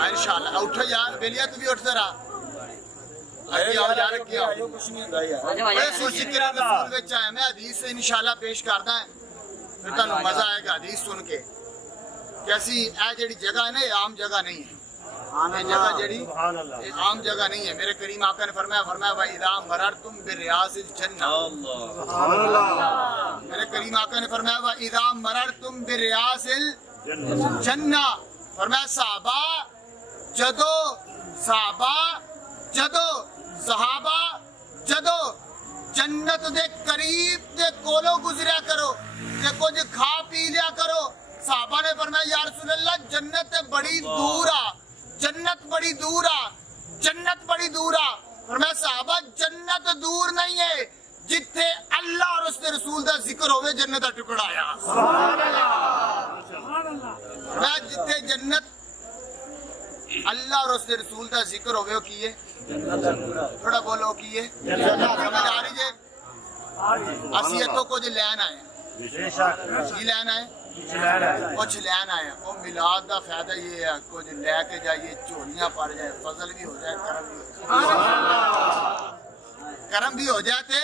انشاءاللہ اٹھو یار بیلیا تو بھی اٹھ ذرا اگے آؤ یار اگے آؤ کچھ نہیں ہوندا یار میں ذکر رسول وچ آیا میں حدیث انشاءاللہ پیش کردا ہے پھر تانوں مزہ آئے گا حدیث سن کے کیسی اے جڑی جگہ ہے نا یہ عام جگہ نہیں ہے یہ جگہ جڑی عام جگہ نہیں ہے میرے کریم آقا نے فرمایا وَإِذَا مَرَرْتُمْ بِالرِّيَاضِ الْجَنَّةِ میرے کریم آقا نے فرمایا وَإِذَا مَرَرْتُمْ بِالرِّيَاضِ الْجَنَّةِ فرمایا صحابہ جدو جنت دے قریب دے کولو گزریا کرو تے کچھ کھا پی لیا کرو صحابہ نے فرمایا یا رسول اللہ جنت بڑی دور آ جنت بڑی دور آ فرمایا صحابہ جنت دور نہیں ہے جتھے اللہ اور اس کے رسول دا ذکر ہوئے جنت دا ٹکڑا آیا سبحان اللہ میں جتھے جنت اللہ اور اس کے رسول دا ذکر ہوئے وہ کیے تھوڑا بولو کیے سمجھ آ رہی جے اسیتوں کو جو لین آئے کی لین آئے کچھ لین آئے وہ میلاد دا فائدہ یہ ہے کچھ لے کے جائیے چولیاں پڑ جائے فضل بھی ہو جائے کرم بھی ہو جائے تے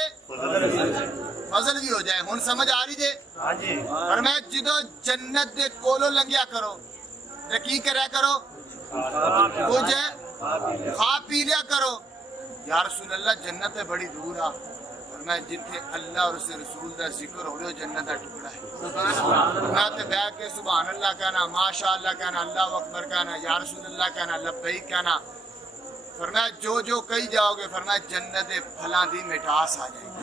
فضل بھی ہو جائے ہن سمجھ آ رہی جے فرمایا جدو جنت دے کولو لنگیا کرو تے کی کریا کرو کچھ کھا پی لیا کرو یا رسول اللہ جنت بڑی دور آ میں جتھے اللہ اور اس رسول دا ذکر ہوئے جنت دا ٹکڑا ہے میں تے بیٹھ کے سبحان اللہ کہنا ماشاءاللہ کہنا اللہ اکبر کہنا یا رسول اللہ کہنا لبیک کہنا فرمایا جو کہی جاؤ گے فرمایا جنت پھلاں دی مٹھاس آ جائے گی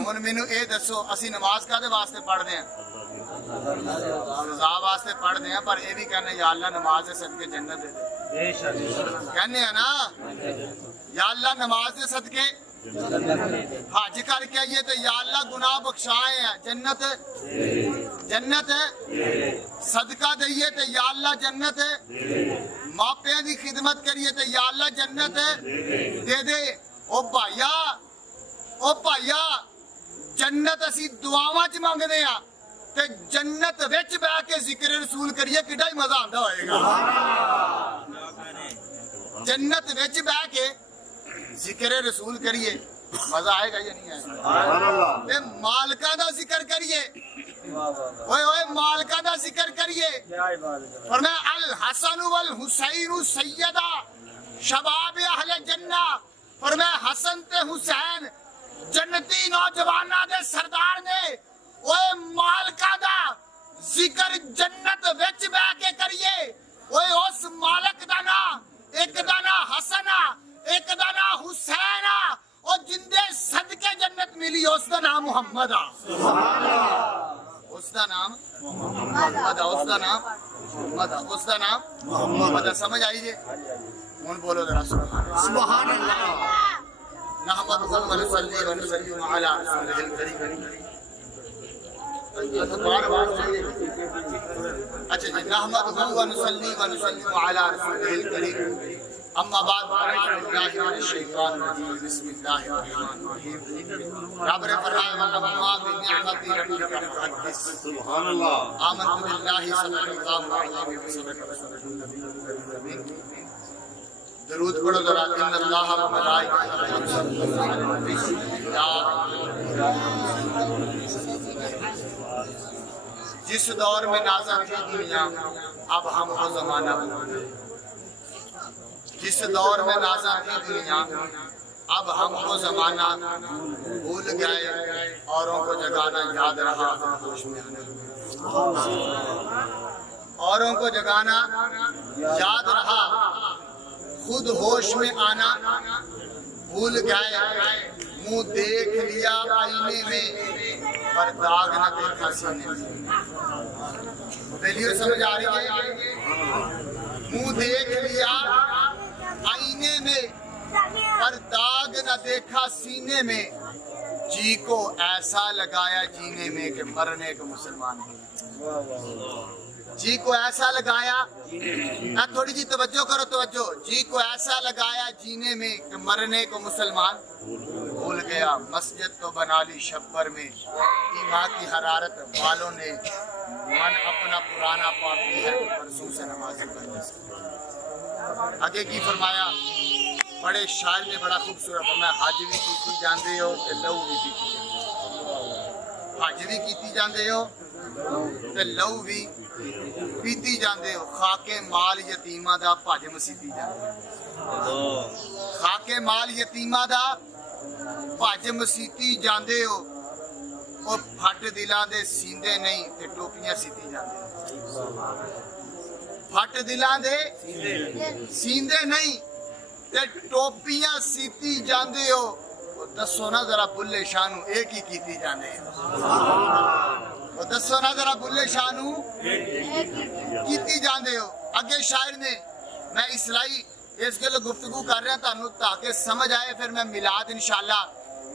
ہن مینوں اے دسو اسی نماز کادے واسطے پڑھدے ہیں رضا واسطے پڑھدے ہیں پر اے بھی کہنے یا اللہ نماز دے صدقے جنت دے دے کہنے ہیں نا یا اللہ نماز دے صدقے حج کر کے آئیے تو یا اللہ گناہ بخشائے ہیں جنت صدقہ دئیے تو یا اللہ جنت ماپیاں دی خدمت کریے تو یا اللہ جنت دے دے او بھائیا جنت اسی دعاواں چ منگدے ہاں تے جنت وچ بیٹھ کے ذکر رسول کریے کڈا ہی مزہ آندا ہوئے گا جنت وچ بیٹھ کے ذکر رسول کریے مزہ آئے گا یا نہیں آئے گا مالکہ دا ذکر کریے اوئے مالکہ دا ذکر کریے فرمایا الحسن والحسین سیدہ شباب اہل جنہ فرمایا حسن تے حسین جنتی نوجوانہ دے سردار نے اوئے مالکہ دا ذکر جنت وچ بیٹھ کے کریے اوئے اس مالک دا نا ایک دا نا حسن ایک دا نا حسین اور جندے صدقے جنت ملی اس دا نام محمد اس دا نام محمد اس دا نام محمد اس دا نام محمد سمجھ آئیے ان بولو ذرا سبحان اللہ نحمدہ و نصلی و نسلم علی رسولہ الکریم اچھا جی نحمدہ و نصلی و نسلم علی رسولہ الکریم اما بعد اعوذ باللہ من الشیطان الرجیم بسم اللہ الرحمن الرحیم رب نے فرمایا وَأَمَّا بِنِعْمَةِ رَبِّكَ فَحَدِّثْ سبحان اللہ آمنت باللہ صدق اللہ العظیم وصدق رسولہ النبی درود پڑھو ذرا ان اللہ و ملائکتہ یصلون علی النبی جس دور میں نازل تھی دنیا اب ہم وہ زمانہ جس دور میں نازل تھی دنیا اب ہم وہ زمانہ بھول گئے اوروں کو جگانا یاد رہا ہوش میں اوروں کو جگانا یاد رہا خود ہوش میں آنا بھول گئے منہ دیکھ لیا آئینے میں پر داغ نہ دیکھا سینے میں ویلیو سمجھ آ رہی ہے منہ دیکھ لیا آئینے میں پر داغ نہ دیکھا سینے میں جی کو ایسا لگایا جینے میں کہ مرنے کو مسلمان جی کو ایسا لگایا تھوڑی جی توجہ کرو توجہ جی کو ایسا لگایا جینے میں کہ مرنے کو مسلمان بھول گیا مسجد تو بنا لی شبر میں ایمان کی حرارت والوں نے من اپنا پرانا پاپی ہے تو برسوں سے نمازی بن جائے. آگے کی فرمایا بڑے شاعر نے بڑا خوبصورت فرمایا حج بھی کیتی جاندے ہو تے لہو بھی پیتی جاندے ہو. حج بھی کیتی جاندے ہو تے لہو بھی پیتی جاندے ہو. خاک مال یتیماں دا بھج مسیتی جاندے ہو. خاک مال یتیماں دا بھج مسیتی جاندے ہو. وہ پھٹ دلاں دے سیندے نہیں تے ٹوپیاں سیتی جاندے ہو. پھٹ دلاں دے سیندے نہیں تے ٹوپیاں سیتی جاندے ہو. دسو نا ذرا بلے شاہ نو ایک ہی کیتی جاندے ہو. دسو نا ذرا بلے شاہ نو کیتی جاندے ہو. اگے شاعر نے میں اسلائی اس کے لئے گفتگو کر رہا تھا تاکہ سمجھ آئے. پھر میں میلاد انشاءاللہ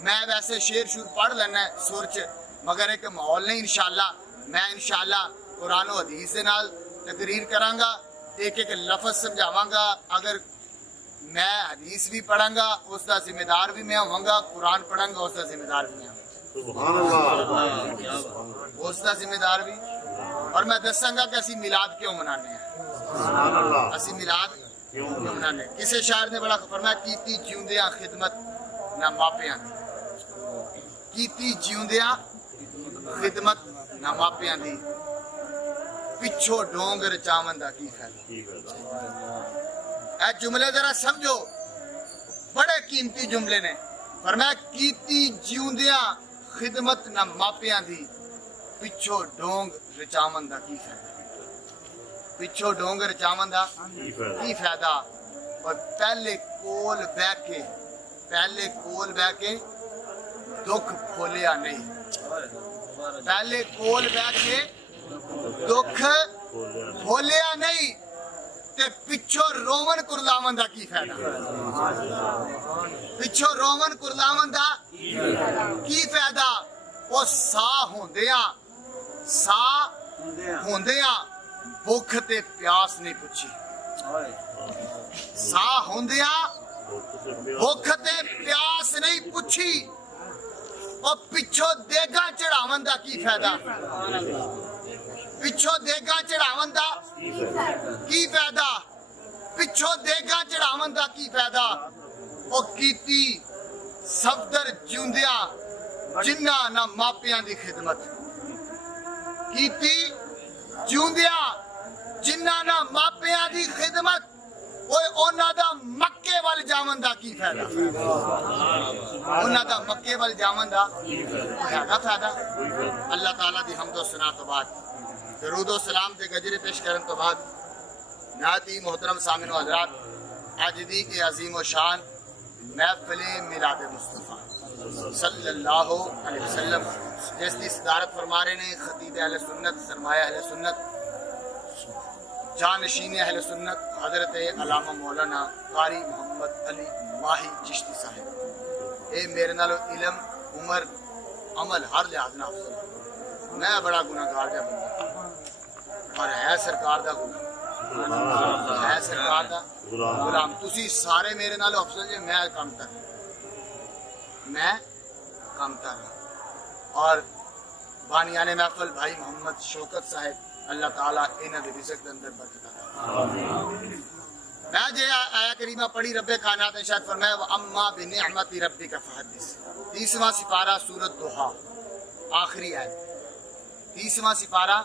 میں ویسے شیر شور پڑھ لینا ہے سورچ مگر ایک ماحول نہیں. انشاءاللہ میں انشاءاللہ قرآن و حدیث دے نال تقریر کراں گا. ایک ایک لفظ سمجھاواں گا. اگر میں حدیث بھی پڑھاں گا اس دا ذمہ دار بھی میں ہوں گا. قرآن پڑھاں گا اس دا ذمہ دار بھی میں ہوں گا. اس دا ذمہ دار بھی. اور میں دساں گا کہ اسی میلاد کیوں منانے ہیں. اسی میلاد کیوں منانے. کسی شاعر نے بڑا فرمایا کیتی جیوندیاں خدمت نہ ماپیاں دی. کیتی جیوندیاں خدمت نہ ماپیاں دی. پچھو ڈونگر چاون دا کی فائدہ. اے جملے ذرا سمجھو بڑے قیمتی جملے نے. فرمایا کیتی جیوندیاں خدمت نہ ماپیاں دی. پچھو ڈونگ رچاون دا کی فائدہ. پچھو ڈونگ رچاون دا کی فائدہ. اور پہلے کول بہ کے دکھ کھولیا نہیں. پہلے کول بہ کے دکھ کھولیا نہیں تے پچھو رومن کرلاون دا کی فائدہ. پچھو رومن کرلاون دا کی فائدہ. وہ سا ہوندیاں بھوک تے پیاس نہیں پوچھی. سا ہوندیاں بھوک تے پیاس نہیں پوچھی. اور پچھو دیگا چڑھاون دا کی فائدہ. پچھو دیگا چڑھاون دا کی فائدہ. پچھو دیگا چڑھاون دا کی فائدہ. او کیتی صفدر جیوندیاں جنہ نہ ماپیاں دی خدمت. کیتی جیوندیاں جنہ نہ ماپیاں دی خدمت. اوے اونا دا مکے وال جاون دا کی فائدہ. اونا دا مکے وال جاون دا کیا فائدہ. اللہ تعالیٰ دی حمد و ثنا تو بعد درود و سلام تے گجرے پیش کرن تو بعد نہایتی محترم سامعین و حضرات آج دی کے عظیم و شان محفل میلاد مصطفیٰ صلی اللہ علیہ وسلم جس کی صدارت فرما رہے ہیں خطیب اہل سنت سرمایہ اہل سنت جانشین اہل سنت حضرت علامہ مولانا قاری محمد علی ماہی چشتی صاحب. اے میرے نالو علم عمر عمل ہر لحاظ نہ افضل. میں بڑا گناہگار جا بندہ اور ہے سرکار دا غلام. ہے سرکار دا غلام. تسی سارے میرے نالو افضل جے. میں کم تر. اور بانیان محفل بھائی محمد شوکت صاحب اللہ تعالیٰ انہاں دے رزق دے اندر برکت عطا. میں جے آیا کریمہ پڑھی رب کائنات نے شاید فرمایا واما بنعمت ربک فحدث. 30واں سپارہ سورۃ دوحہ آخری آیت. 30واں سپارہ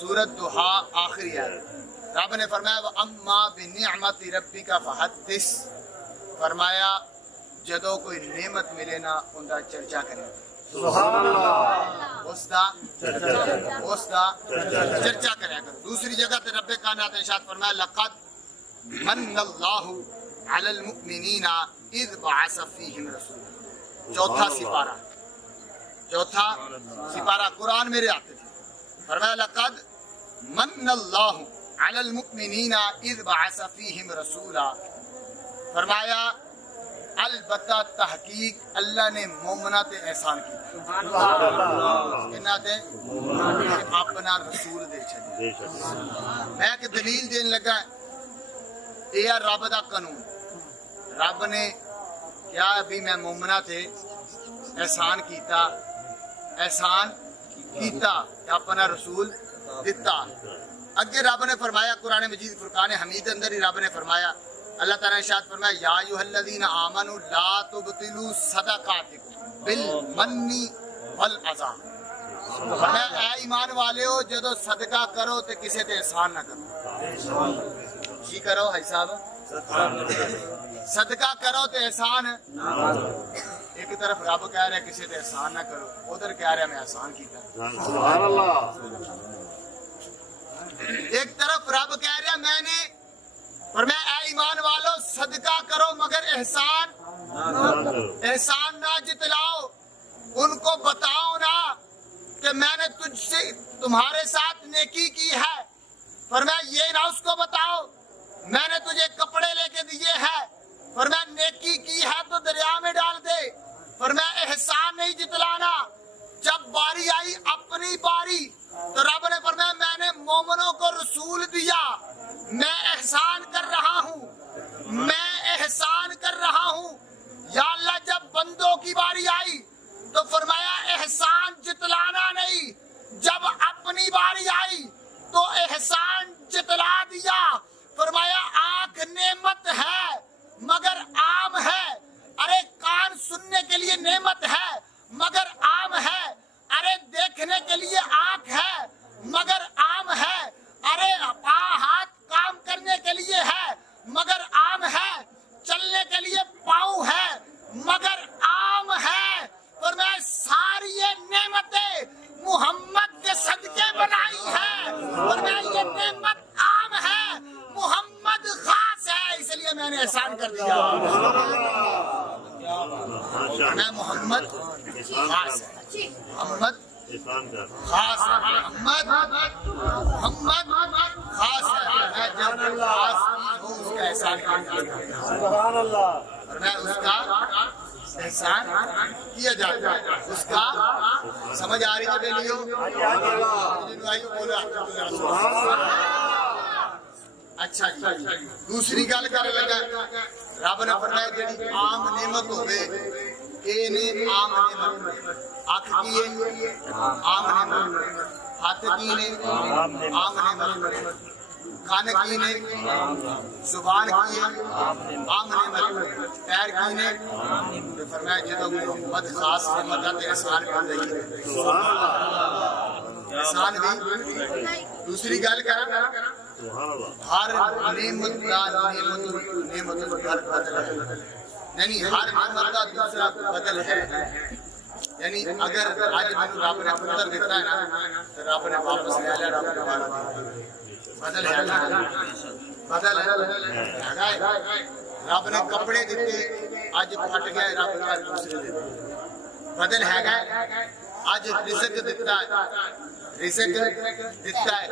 سورۃ دوحہ آخری آیت. رب نے فرمایا واما بنعمت ربک فحدث. فرمایا جدو کوئی نعمت ملے نا ان دا چرچا کرے. سبحان اللہ. اس دا چرچا کرے کرو. دوسری جگہ تے رب کائنات نے ارشاد فرمایا لقد من اللہ علی المؤمنین اذ بعث فیہم رسول. چوتھا سپارہ قرآن میرے آتے تھے. فرمایا لقد من اللہ علی المؤمنین اذ بعث فیہم رسولا. فرمایا البتہ تحقیق اللہ نے مومنہ تے احسان کی. اپنا رسول دے چھڑے. میں ایک دلیل دین لگا اے رب دا قانون. رب نے کیا ابھی میں مومنہ تھے احسان کیتا کہ اپنا رسول دیتا. اگے رب نے فرمایا قرآن مجید فرقان حمید اندر ہی رب نے فرمایا, اللہ تعالیٰ نے ارشاد فرمایا یا ایھا الذین آمنوا لا تبطلوا صدقاتکم بالمن والعذا. فرمایا اے ایمان والےو جدو صدقہ کرو تے کسے تے احسان نہ کرو. کی کرو بھائی صاحب؟ صدقہ کرو تے احسان. ایک طرف رب کہہ رہا ہے کسی تے احسان نہ کرو, ادھر کہہ رہا ہے میں احسان کیتا. سبحان اللہ. ایک طرف رب کہہ رہا میں نے فرمایا اے ایمان والو صدقہ کرو مگر احسان نہ جتلاؤ. ان کو بتاؤ نا کہ میں نے تجھ سے تمہارے ساتھ نیکی کی ہے. فرمایا یہ نہ اس کو بتاؤ میں نے تجھے کپڑے لے کے دیے ہیں. فرمایا نیکی کی ہے تو دریا میں ڈال دے. فرمایا احسان نہیں جتلانا. جب باری آئی اپنی باری تو رب نے فرمایا میں نے مومنوں کو رسول دیا, میں احسان کر رہا ہوں, میں احسان کر رہا ہوں. یا اللہ جب بندوں کی باری آئی تو فرمایا احسان جتلانا نہیں, جب اپنی باری آئی تو احسان جتلا دیا. فرمایا آنکھ نعمت ہے مگر عام ہے. ارے کان سننے کے لیے نعمت ہے مگر عام ہے. ارے دیکھنے کے لیے آنکھ ہے مگر عام ہے. ارے ہاتھ کام کرنے کے لیے ہے مگر عام ہے. چلنے کے لیے پاؤں ہے مگر عام ہے. اور میں ساری یہ نعمتیں محمد کے صدقے بنائی ہے, اور میں یہ نعمت عام ہے محمد خاص ہے اس لیے میں نے احسان کر دیا. میں محمد خاص ہے, محمد خاص ہے, محمد خاص ہے. میں جب خاص ہوں اس کا احسان کرتا ہوں اور میں اس کا احسان کیا جاتا ہے. اس کا سمجھ آ رہی ہے بیلیو؟ اچھا جی دوسری گل کر لگا رب نے فرمایا جڑی عام نعمت ہوے اے نے عام نعمت. اکھ کی ہے عام نعمت, ہاتھ کی نے عام نعمت, کان کی نے, زبان کی ہے عام نعمت, پیر کی نے. فرمایا جدو محمد خاص نعمت ہے احسان کر دے. احسان بھی دوسری گل کرا ہر نعمت کا نعمت ہر بدل ہے, یعنی ہر نعمت کا دوسرا بدل ہے. یعنی اگر آج رب نے پتر دیتا ہے نا تو رب نے واپس لے لیا. رب نے بدل ہے, بدل ہے. رب نے کپڑے دیتے اج پھٹ گئے, رب نے دوسرے دیتے. بدل ہے. اج رزق دیتا ہے, رزق دیتا ہے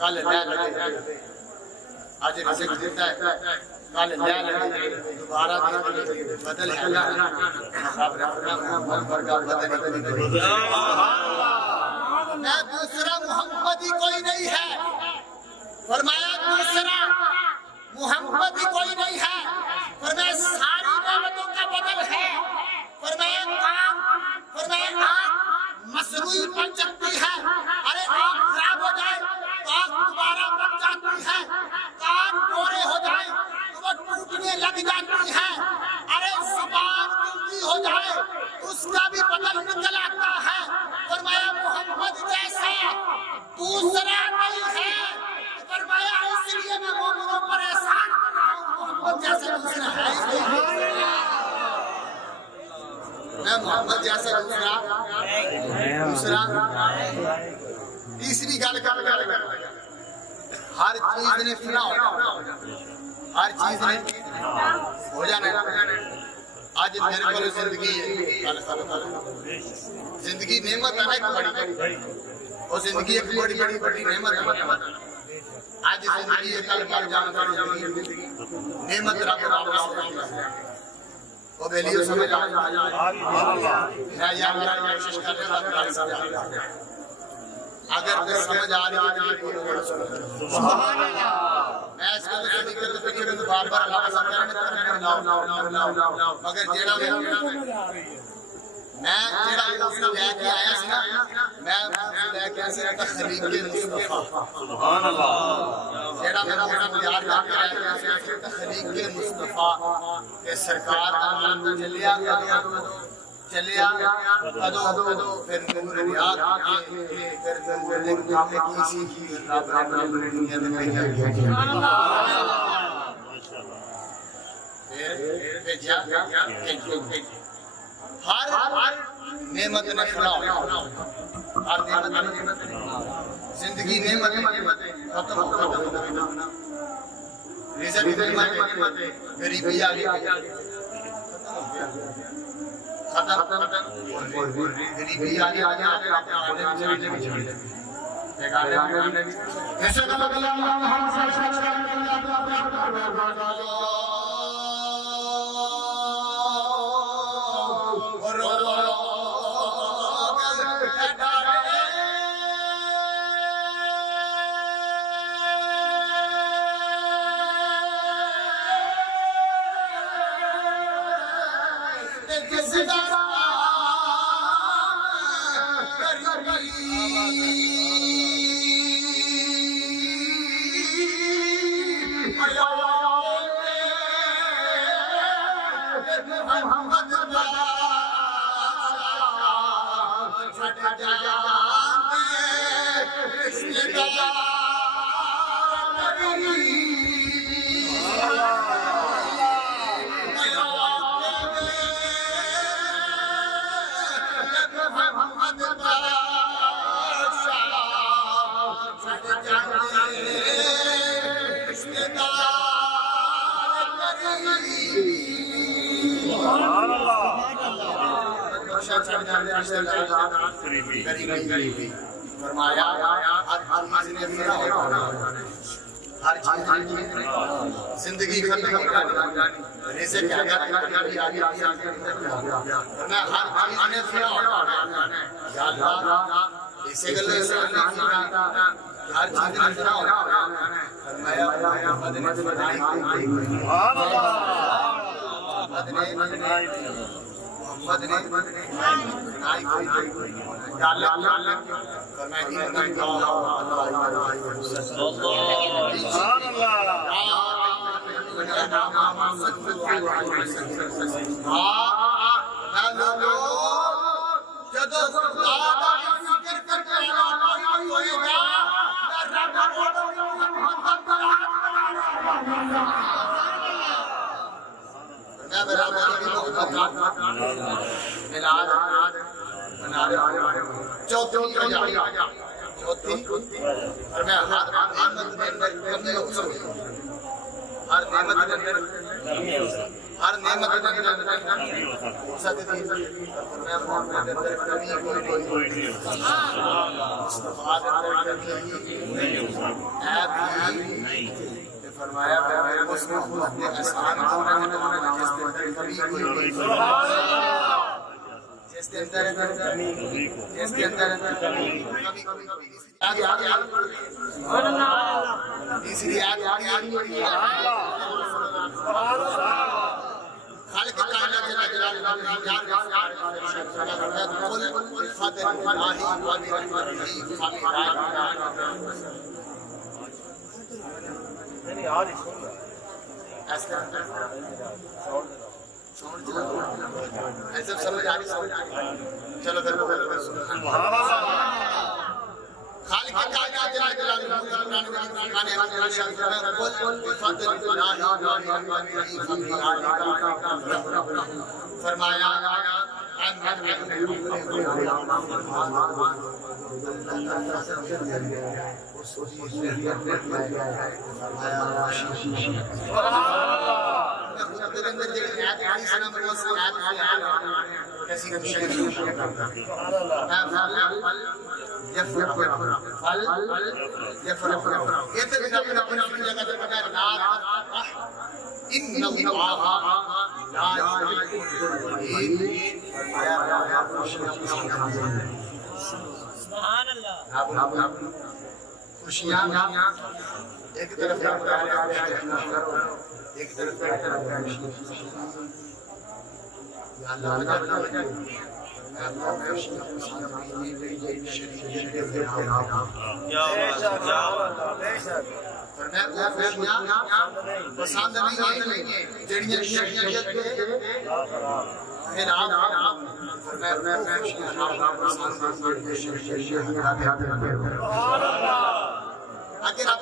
کل لے لے. اج رزق دیتا ہے کل لے لے دوبارہ دے. بدل ہے. رب نے محمد ورگا بدل میں دوسرا محمد ہی کوئی نہیں ہے. فرمایا دوسرا محمد ہی کوئی نہیں ہے. فرمایا ساری نعمتوں کا بدل ہے. فرمایا آنکھ مصنوعی بن جاتی ہے. ارے آنکھ خراب ہو جائے تو آنکھ دوبارہ بن جاتی ہے. کان کوڑے ہو جائے تو وہ ٹوٹنے لگ جاتی ہے. ارے زبان گنگی ہو جائے اس کا بھی بدل نکل آتا ہے. فرمایا محمد جیسا دوسرا نہیں ہے. فرمایا اس لیے میں مومنوں پر احسان کر رہا ہوں. محمد جیسا دوسرا ہے ہی نہیں. میں محمد جیسا دوسرا. تیسری گل کر ہر چیز نے فنا ہو جانا, ہر چیز نے ہو جانا. آج میرے کو زندگی ہے, زندگی نعمت ہے نا ایک بڑی, اور زندگی ایک بڑی بڑی نعمت ہے. آج زندگی ہے کل مر جانا زندگی نعمت رب واپس وہ بیلیو سمجھ آ میں یہاں کوشش کر رہا تھا. اگر کوئی سمجھ آ رہی ہے سبحان اللہ. میں اس کو نہیں کرتا پھر میں بار بار اللہ سبحانہ کرنے لاؤ مگر جیڑا میں جڑا موضوع لے کے آیا سی نا میں لے کے آیا سی تخریق مصطفیٰ سبحان اللہ جڑا میرا موضوع تیار کر کے آیا سی تخریق مصطفیٰ کہ سرکار دا نام چلیا چلیا کدو پھر نور ریاض کے پھر زلزلے کی کسی کی رب نے دنیا میں بھیجا سبحان اللہ پھر بھیجا ہر نعمت نے کھڑا ہونا ہر نعمت زندگی نعمت ختم ہو رزق نعمت غریبی آ گئی ختم غریبی آ گئی فرمایا ہر چیز زندگی ختم ہو جانی رزق کیا کرنا ہر چیز نے فرمایا یا اللہ اسے گلے سے ہر چیز نے فرمایا محمد نے فرمایا محمد نے بنائی کوئی یا اللہ فرمایا سبحان اللہ جدو خدا دا ذکر کر کے اللہ ہوئے گا چوتھی اور میں ہر نعمت کے اندر کمی ہو سکتی ہر نعمت کے اندر ہر نعمت کے اندر ہو سکتی میں محمد کے اندر کمی کوئی نہیں مصطفیٰ کے اندر کمی عیب نہیں فرمایا اس میں خود اپنے احسان ہونا ہے جس کے اندر کمی کوئی نہیں جس کے اندر تیسری آیت خالق کائنات جل جلالہ قل بفضل اللہ وبرحمتہ ایسا سمجھ آ رہی چلو سبحان اللہ خالق کائنات جل جلالہ قل بفضل اللہ وبرحمتہ فرمایا خوشیاں ایک طرف ایک طرف اللہ پسند نہیں ہے جڑیاں شریعت کے خلاف اگر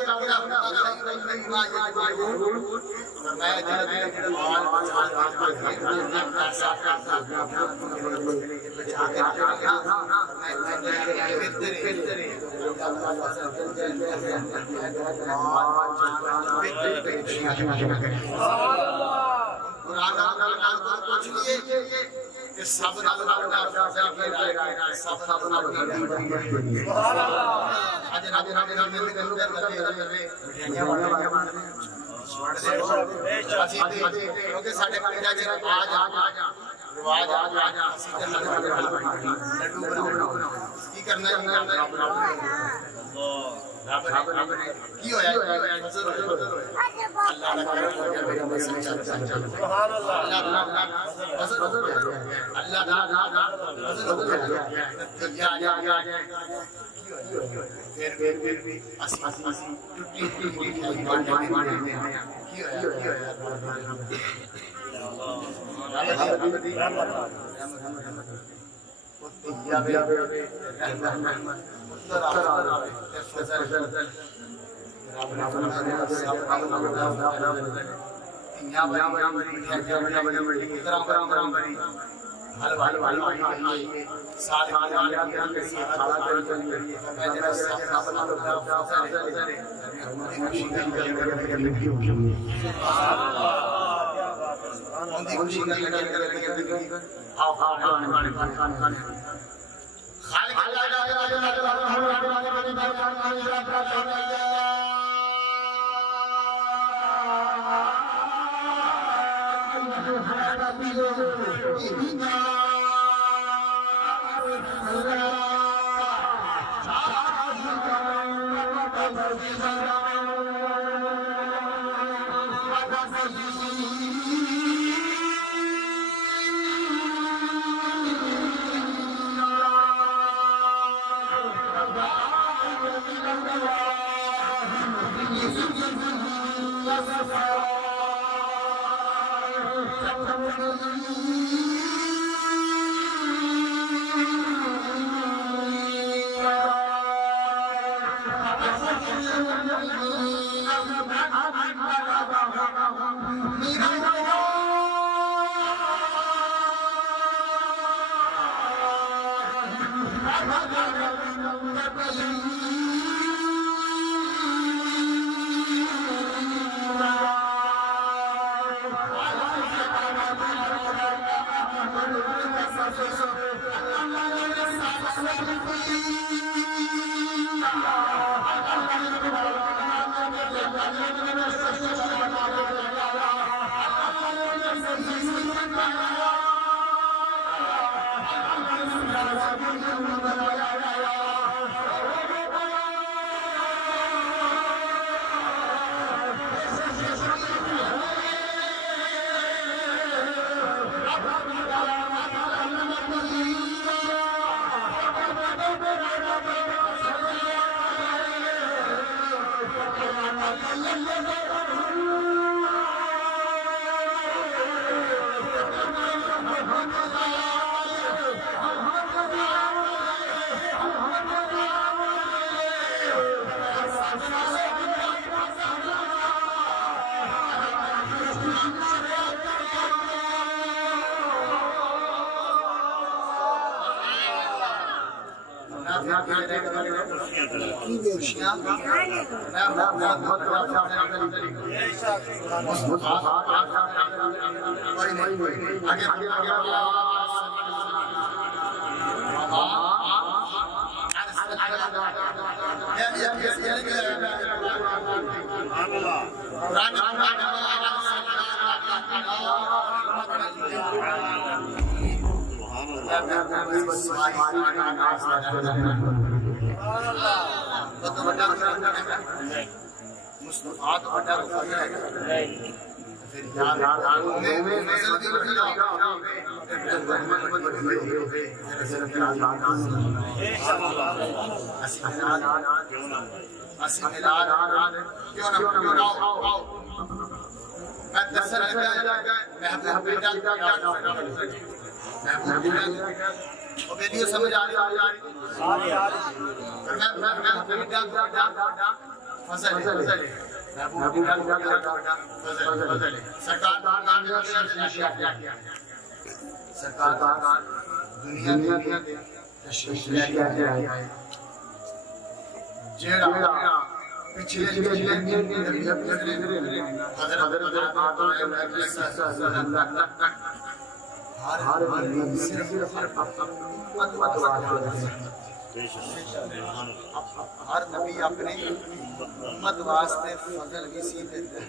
پھر یار میں فضل بھی بڑھیا اسی ملاد کیوں نہ میں دسر محبوب بیٹا وہ ویڈیو سمجھ آ رہی میں بیٹا فضل سرکار دنیا دے تشریف لے کے آئے جیڑا پچھلے حضرت ہر نبی اپنے امت واسطے فضل بھی سی دیتے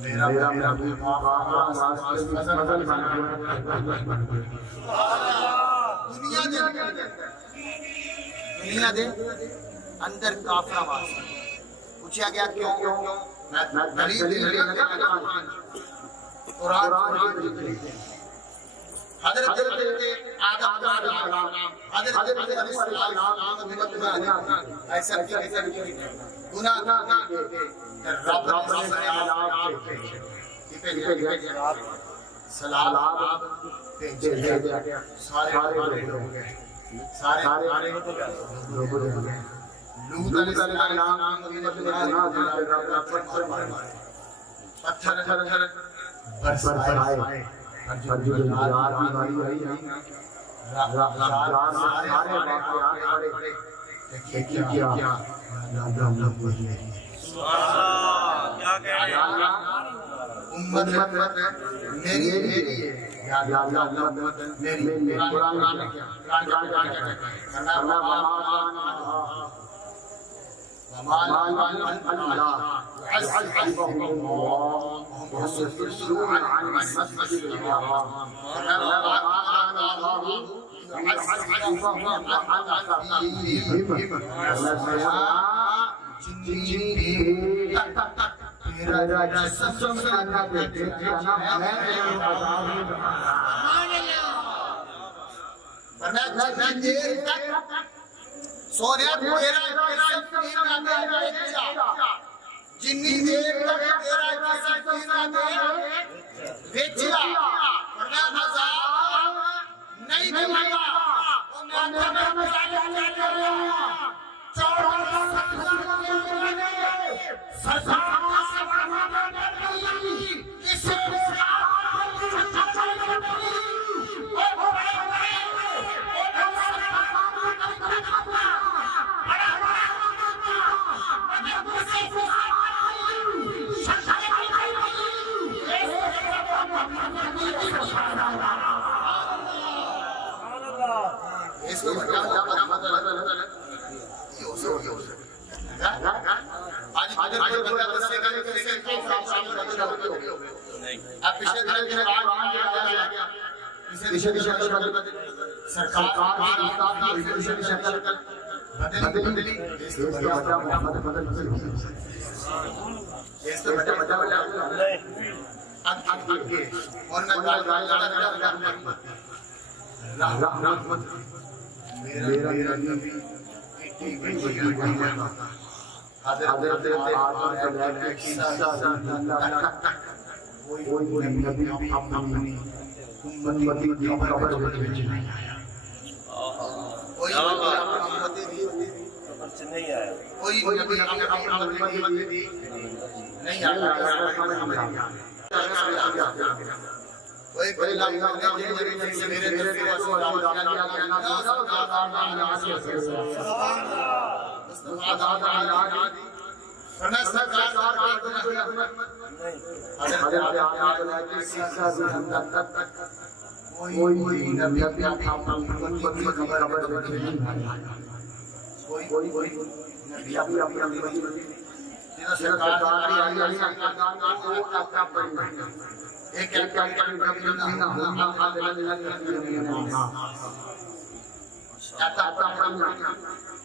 میرا دنیا دے اندر کافرہ واسطے پوچھا گیا کیوں قرآن حضرت آدم حضرت ایسا گناہ رب سلام سارے لوط علیہ السلام پتھر برسائے امت میری قرآن يصدون عن المسجد الحرام سونیا تیرا جنی دیر تک تیرا بیچیا ورنہ عذاب نہیں ملے گا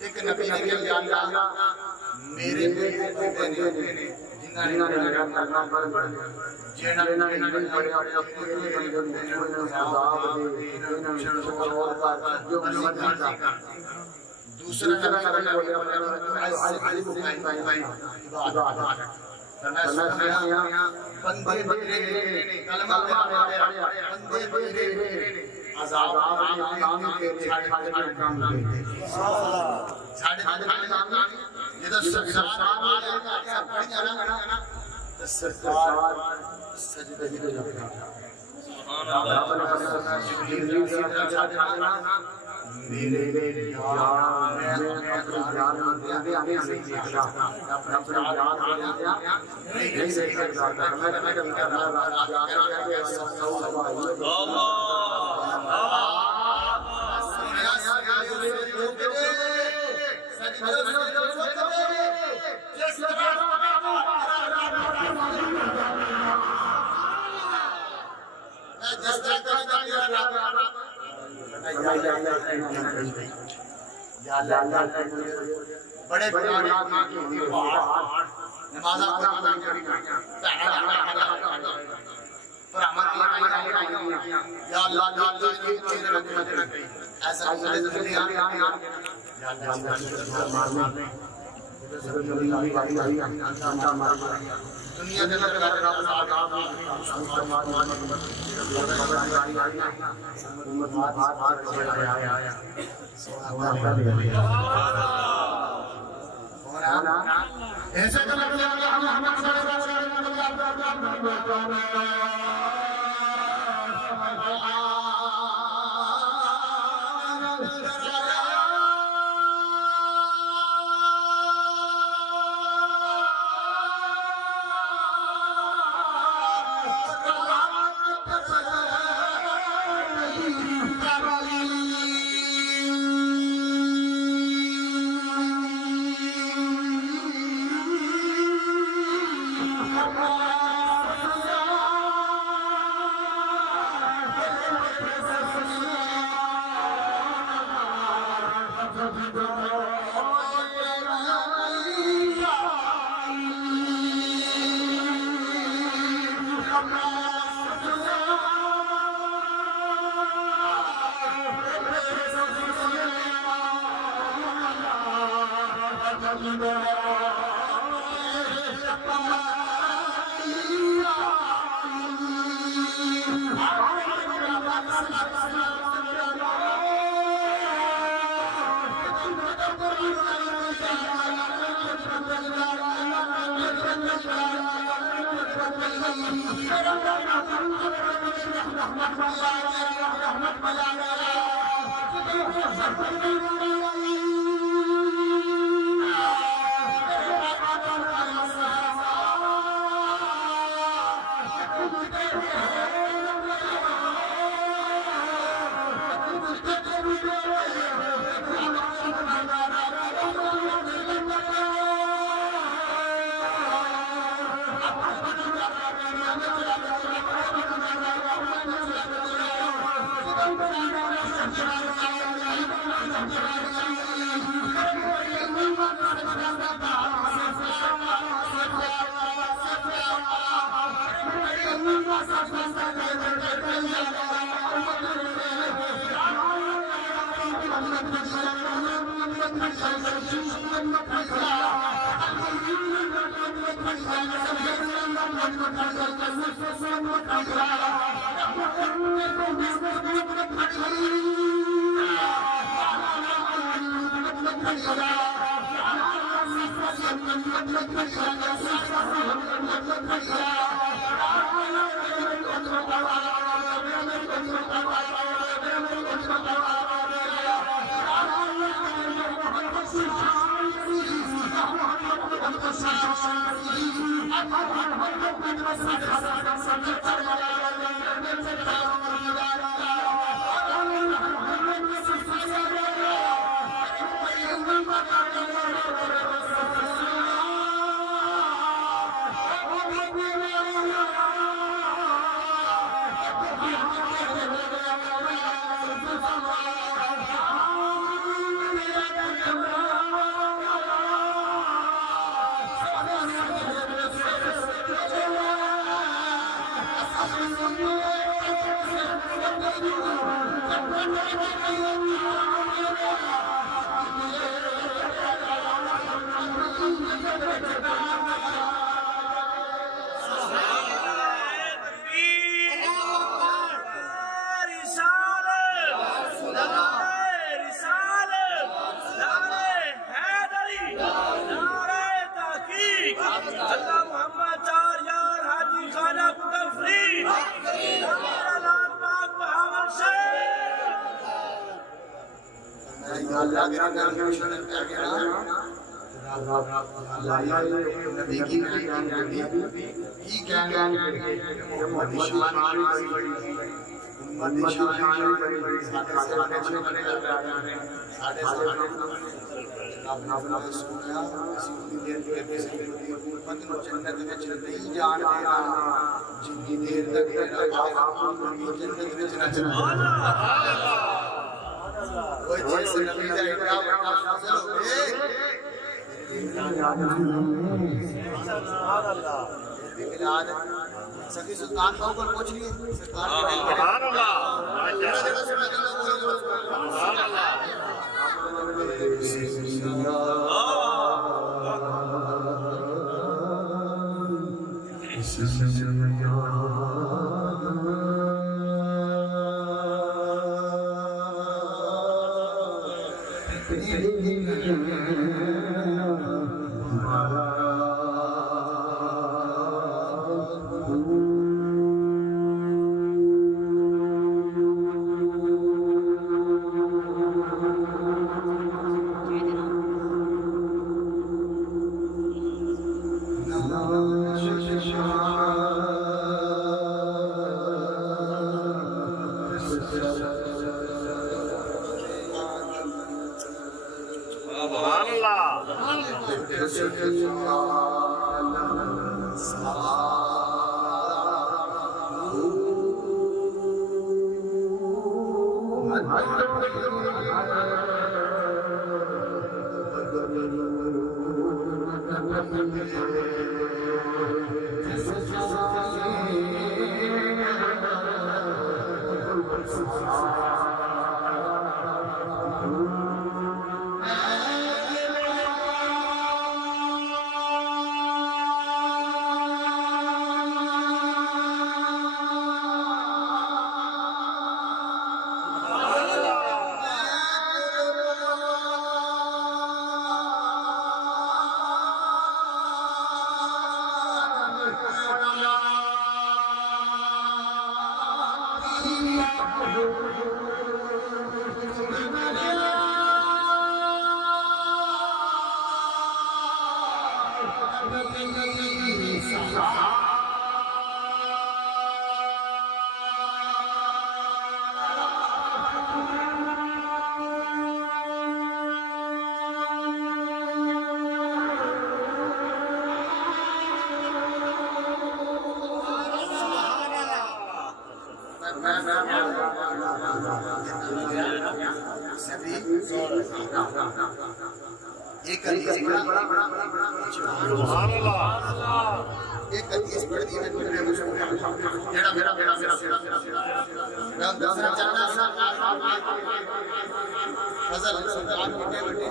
ایک نبی نے کہا یا اللہ میرے بندے نے جنہاں نے میرا کرنا پر جینا نہیں پڑے اور سب کچھ بندے عذاب دے انہاں کو اور کا جو مسجد کا دوسرا نبی بولے علی بندے بندے کلمہ پڑھے بندے بندے عذاب کام کے چھاڑ کام ساڑھے کام جدو سرکار والے کا پڑھیا نا سرکار سجدہ ہی دے جاتا سبحان اللہ جبریل سے چھاڑا میرے یار میں اپنے یار دے نہیں دیکھتا اپنے یار نہیں دیکھتا میں کبھی کر رہا بڑے بڑے نماز پر یا اللہ ایسا دنیا کے Oh, اللہ کے نام پہ گیا نبی کی سخی سلطان صاحب کو پوچھ لیے سبحان اللہ ایک حدیث پڑھ دی ہے جڑا میرا فضل سلطان کی بیٹے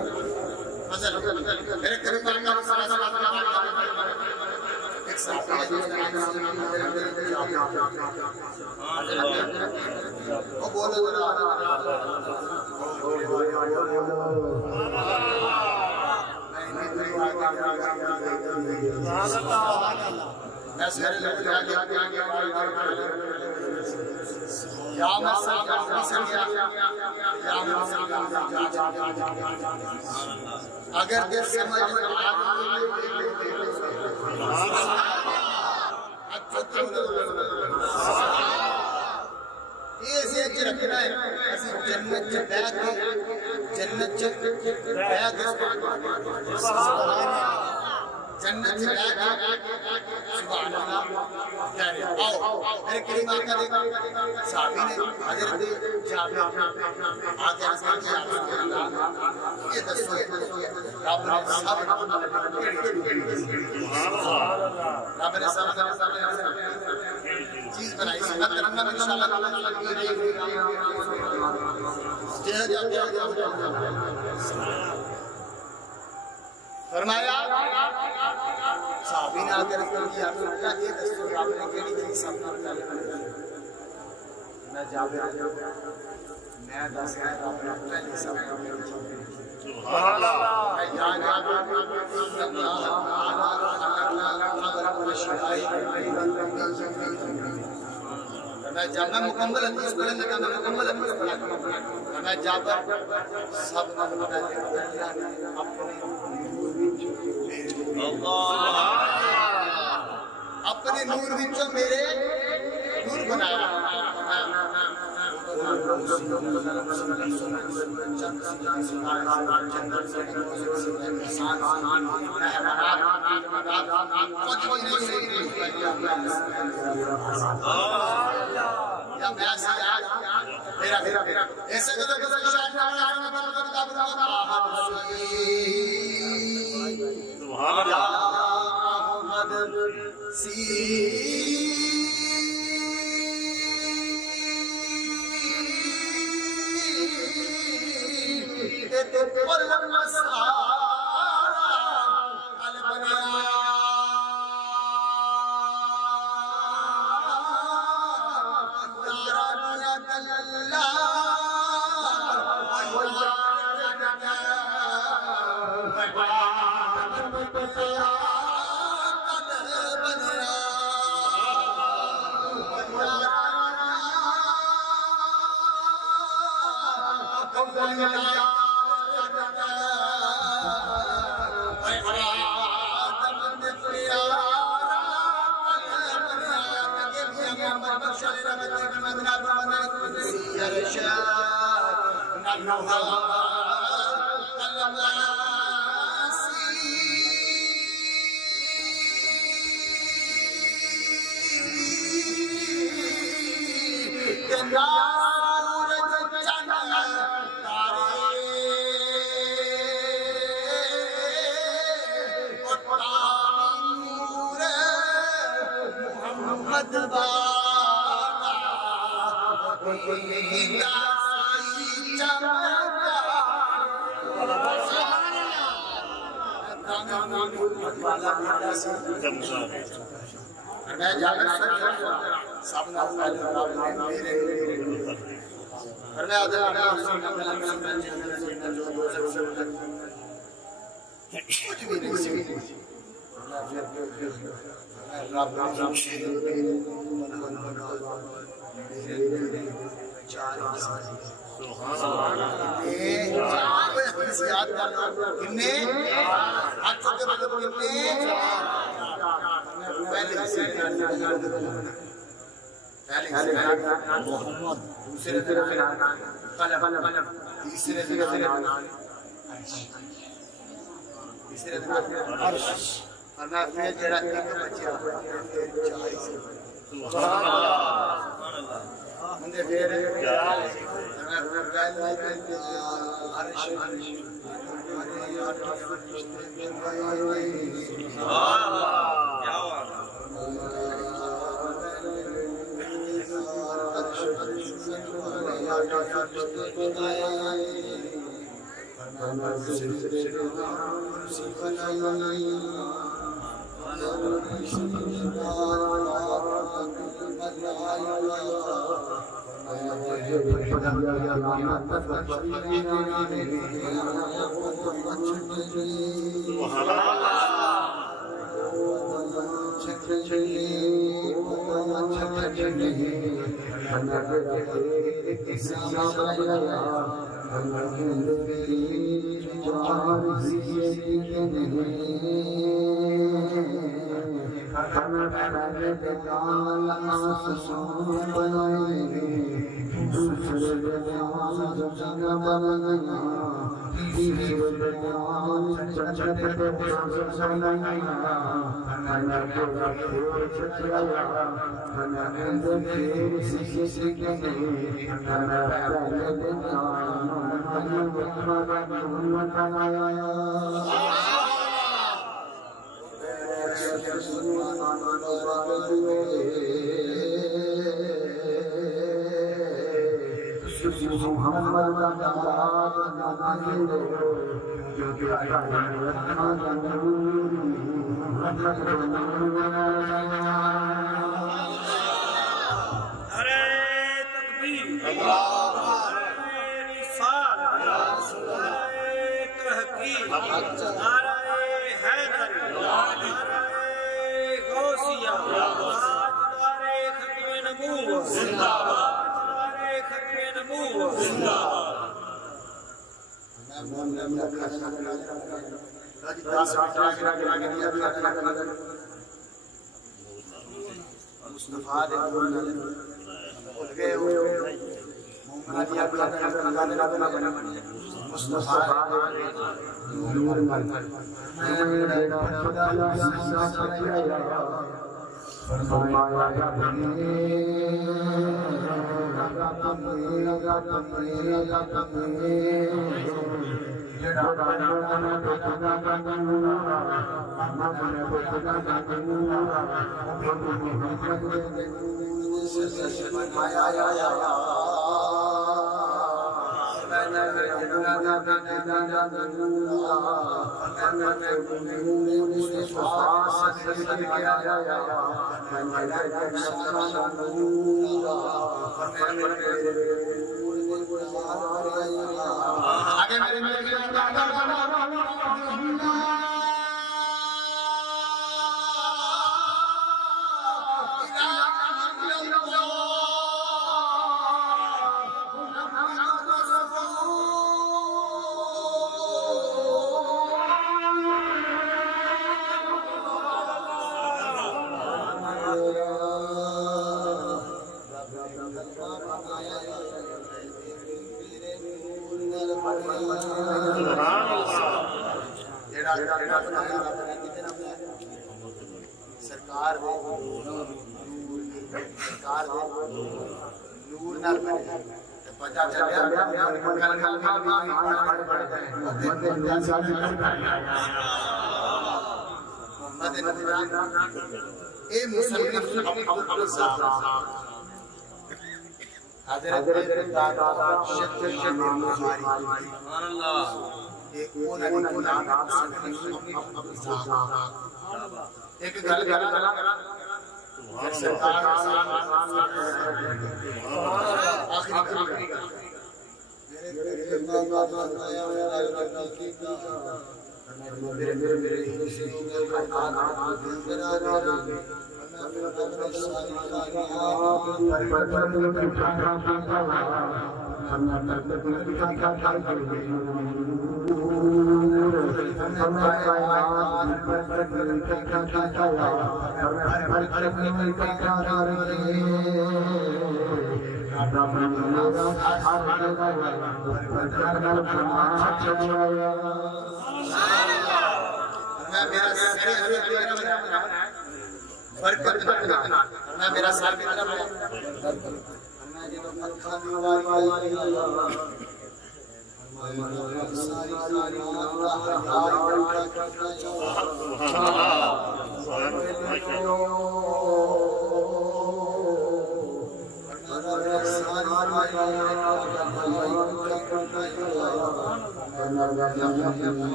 فضل میرے کریم اللہ صلی اللہ علیہ وسلم ایک ساتھی ہے وہ بولو ذرا اگر دل سمجھ یہ ذہن چ رکھنا ہے اسی جنت چ بیٹھ کے جنت چ بیٹھ کے جنت سے سبحان اللہ کہہ رہے آؤ میرے کریم آقا دیکھا صحابی نے حضرت جابر آگے حسن کی یہ دسو رب نے سب چیز بنائی سی میں ترنگا میں انشاءاللہ فرمایا صحابی نے آگے رسول کی اللہ یہ دستور آپ نے کہنی چیز سامنا پہلے میں جابر میں دس رہا آپ نے پہلے سامنا سبحان اللہ یا جابر اللہ میں جب میں مکمل حدیث پڑھنے لگا میں مکمل حدیث پڑھا میں جابر سب اپنے نور وچوں میرے نور بنایا زندہ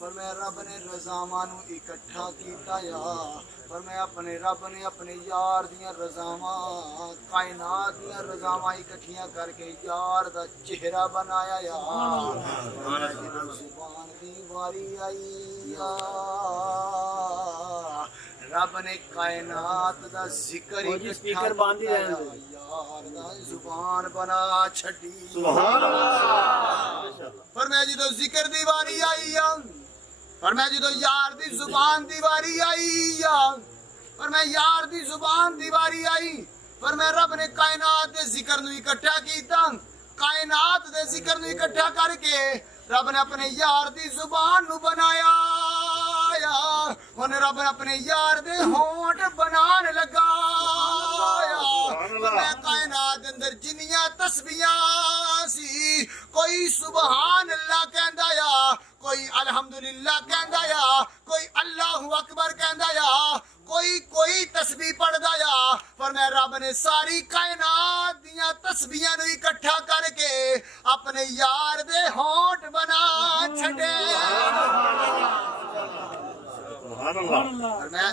فرمایا رب نے رضاواں نو اکٹھا کیتا یا فرمایا اپنے رب نے اپنے یار دیاں رضاواں کائنات دیاں رضاواں اکٹھیاں کر کے یار دا چہرہ بنایا یا زبان دی واری آئی یا رب نے کائنات دا ذکر سپیکر باندھی رہن دے یار دا زبان بنا چھڈی سبحان اللہ فرمایا جدوں ذکر دی واری آئی یا فرمایا جدوں یار دی زبان دی واری آئی یا فرمایا یار دی زبان دی واری آئی فرمایا رب نے کائنات دے ذکر نو اکٹھا کیتا کائنات دے ذکر نو اکٹھا کر کے رب نے اپنے یار دی زبان نو بنایا یا انہیں رب نے اپنے یار دے ہونٹ بنان لگا یا میں کائنات اندر جنیاں تسبیحاں سی کوئی سبحان اللہ کہندا یا کوئی الحمدللہ کہندا یا کوئی اللہ اکبر کہندا یا کوئی تسبیح پڑھدا یا فرمایا رب نے ساری کائنات دیاں تسبیحاں نو اکٹھا کر کے اپنے یار دے ہونٹ بنا چھڈے سبحان اللہ فرمایا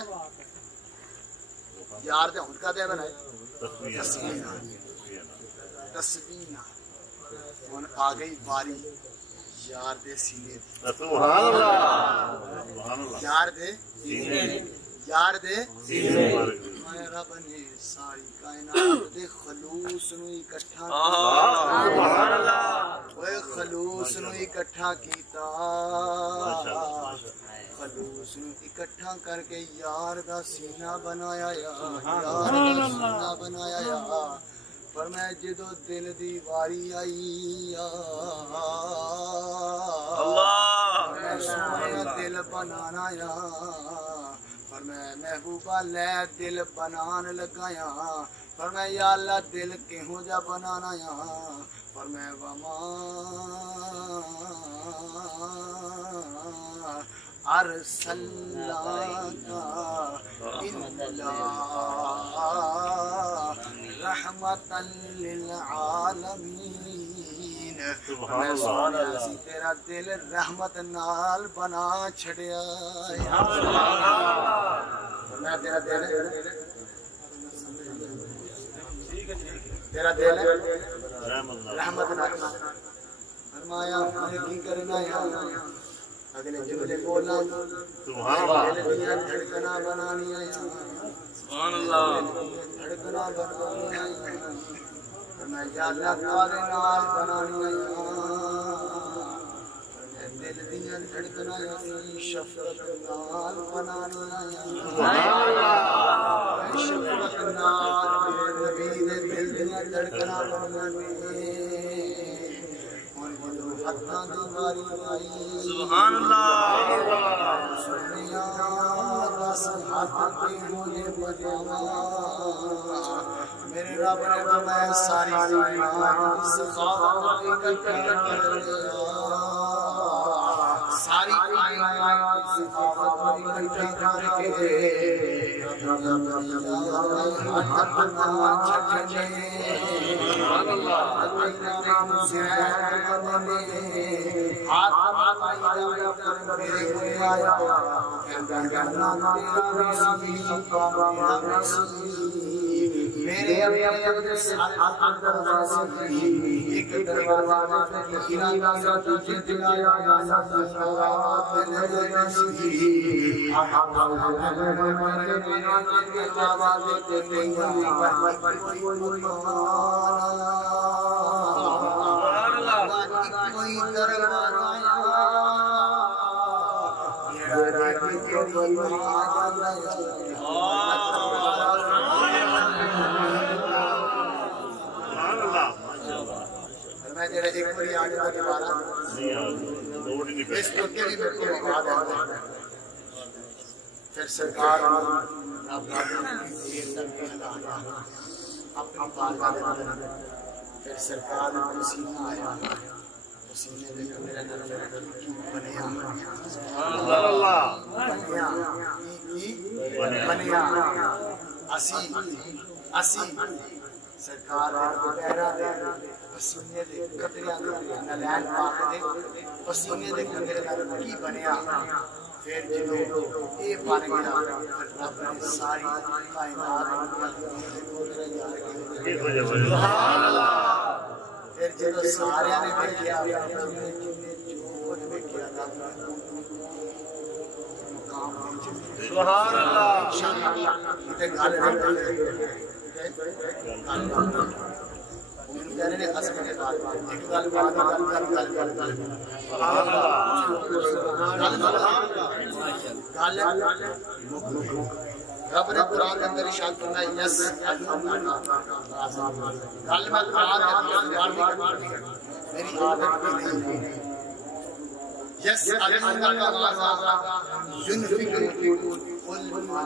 یار دے ہونٹ کا دے بنائے تسبیح ہن آ گئی باری یار دے سینے دی سبحان اللہ سبحان اللہ یار دے سینے رب نے ساری کائنات دے خلوص نو اکٹھا سبحان اللہ اوے خلوص نو اکٹھا کیتا خلوص نو اکٹھا کر کے یار دا سینہ بنایا یا یار دا سینہ بنایا یا فرمایا جدو دل دی واری آئی یا اللہ سونا دل بنانا یا فرمایا محبوبہ لے دل بنان لگا یا فرمایا یا اللہ دل کہوں جا بنانا یا فرمایا وما ارسلناک الا رحمتا للعالمین سبحان اللہ تیرا دل رحمت نال بنا چھڑیا میں تیرا دل رحمت نال فرمایا میں کی کرنا ہے اگلے جملے بولنا سبحان اللہ دل دیا دھڑکنا بنانی ہے سبحان اللہ دھڑکنا بنانی ہے میں یا اللہ تعالی نال بنانی ہے دل دیا دھڑکنا شفقت نال بنانی ہے سبحان اللہ شفقت نال میرے نبی دے دل دیا دھڑکنا بنانی سبحان اللہ میرے رب نے فرمایا ساری کائنات سخاوت اکٹھا کر لیا ساری کائنات سخاوت اکٹھا کر کے سبحان اللہ میرے اپنے ساتھ دروازے ایک دروازہ ہیرا کا تجھ دلایا میں تیرے ایک بڑی آگے کا دوبارہ اس کو بھی میرے کو بتا دیں پھر سرکار اپنی بارگاہ میں پھر سرکار پسینہ آیا پسینے دے میرا بنیا بنیا اسی سرکار پسینے دے قطرے نلین پاک دے پسینے دے قطرے کی بنیا پھر جدو یہ بن گیا پھر رب نے ساری کائنات پھر جدو سارے نے دیکھا سبحان اللہ رب نے قرآن کے اندر ارشاد فرمایا یس کل میں قرآن کے میری عادت بھی نہیں یس کا ماذا ينفقون قل ما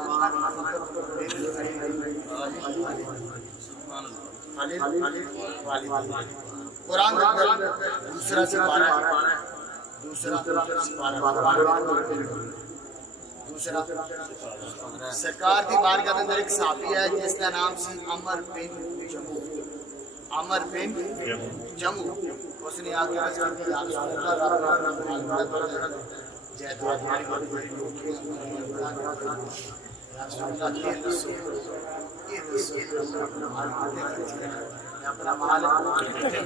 قرآن دوسرا سرکار کی بارگاہ کے اندر ایک صحابی ہے جس کا نام سی عمر بن جمو اس نے آ کے عرض کی یا رسول اللہ اپنا مال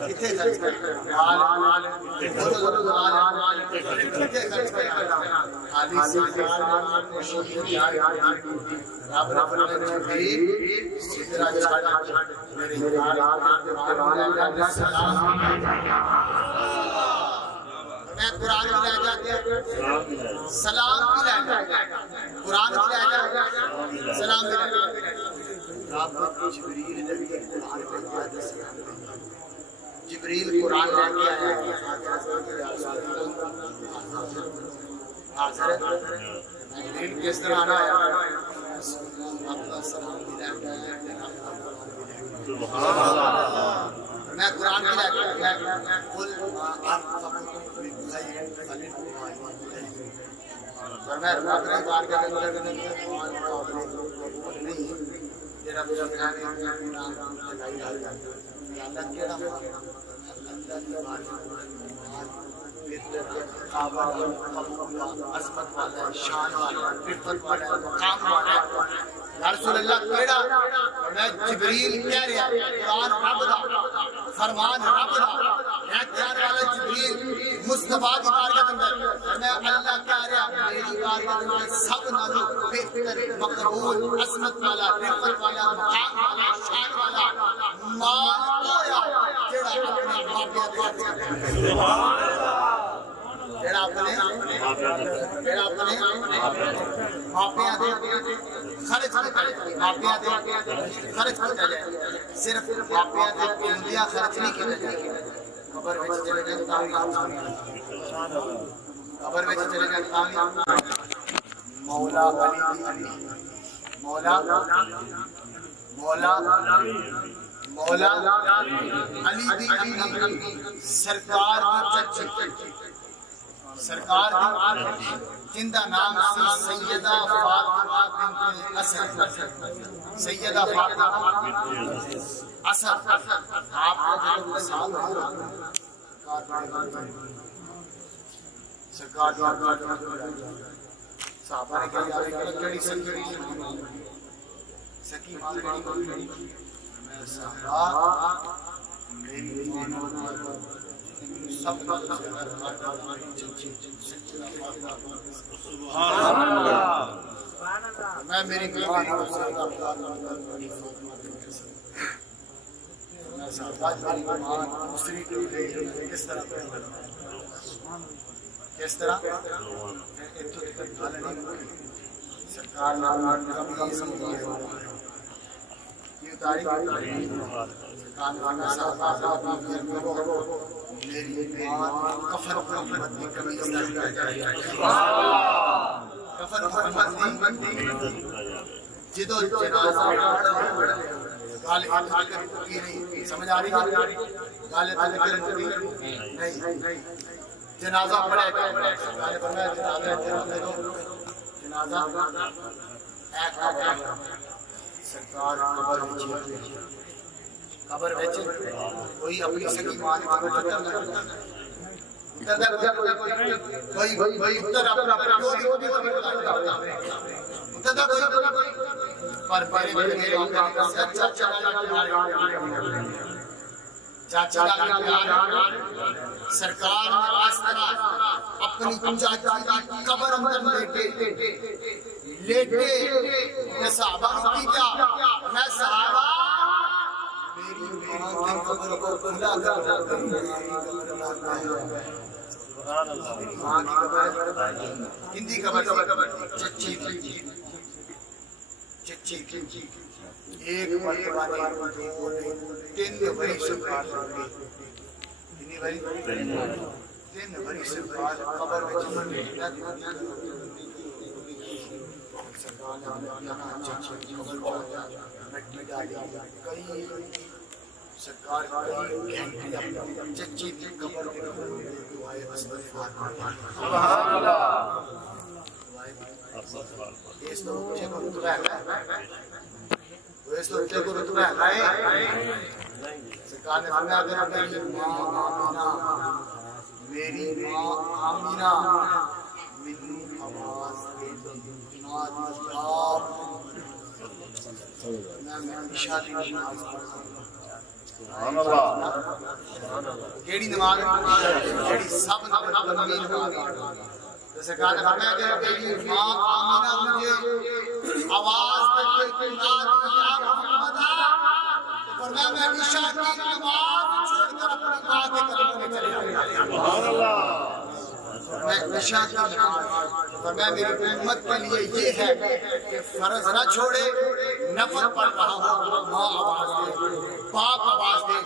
کتنے خرچ کرتا میں قرآن کی لہجہ سلام کی لہجہ قرآن کی لہجہ سلام کی لہجہ جبریل قرآن لے کے آیا حضرت جبریل کس طرح آنا آیا میں قرآن کی لہجہ میں رب نے بار کے اندر نہیں تیرا میرا کہانی اللہ کیڑا عظمت والا شان والا عفت والا مقام والا یا رسول اللہ کیڑا میں جبریل کہہ رہا قرآن رب دا فرمان رب دا میں کہنے والا جبریل مصطفیٰ کی بارگاہ اندر میں اللہ کہہ رہا میری بارگاہ اندر سب نالوں بہتر مقبول عظمت والا عفت والا مقام والا شان والا مال ہویا جڑا اپنے ماپیاں دے سبحان اللہ جڑا اپنے ماپیاں دے خرچ کرتا جائے صرف ماپیاں دے پیندیاں خرچ نہیں کیتا جائے قبر وچ چلے جائے قبر وچ چلے جائے مولا علی مولا علی دی سرکار دی چچی سرکار دی جن دا نام سی سیدہ فاطمہ بنت اسد سیدہ فاطمہ اسد آپ کا جو مثال ہو سرکار دی صحابہ نے کہا کیڑی سنگری سکی مال کیڑی میں صحابہ میری سب کا سبحان اللہ میں میری کہانی کو میں ساتھ میری ایمان دوسری ٹوٹے کس طرح اتو تک گل نہیں سرکار کبھی سمجھے یہ اتاری کان والا صاحب میری ایمان کفر کی کمی کفن محمد دی جدو جنازہ گالے کی نہیں سمجھ آ رہی ہے گالے کی نہیں جنازہ پڑھے گالے جنازہ سرکار قبر وچ کوئی اپنی سکی ماں دی قبر کوئی ادھر اپنا پیو دی قبر پر میرے آقا نے چاچا کا پیار سرکار نے اس طرح اپنی چاچا کی قبر اندر لیٹے صحابہ کی کیا میں صحابہ میری ماں کی قبر کو کھلا کر سبحان اللہ ماں کی قبر ہندی قبر چچی ایک مرتبہ نہیں تین بری سرکار کتنی بری تین بری سرکار قبر میں سرکار نے اپنا چچی قبر مٹی ڈالی کئی سرکار کئی گھنٹے اپنی چچی کی قبر میں دعائیں استغفار سبحان اللہ اس تو مجھے کو رتبہ ہے اس تو مجھے کو رتبہ ہے سرکار نے فرمایا اگر میری ماں آمینہ میری ماں آمینہ منی آواز دیتی نادی یا میں اشاری نماز سبحان اللہ کیڑی نماز کیڑی سب لمبی نماز سرکار نے فرمایا کہ میری ماں آمینہ مجھے آواز دیتی نادی یا محمد فرمایا میں عشاء کی نماز چھوڑ کر اپنی ماں کے قدموں میں چلے آیا سبحان اللہ میں عشاء کی نماز فرمایا میری امت کے لیے یہ ہے کہ فرض نہ چھوڑے نفل پڑھ رہا ہو ماں آواز دے باپ آواز دے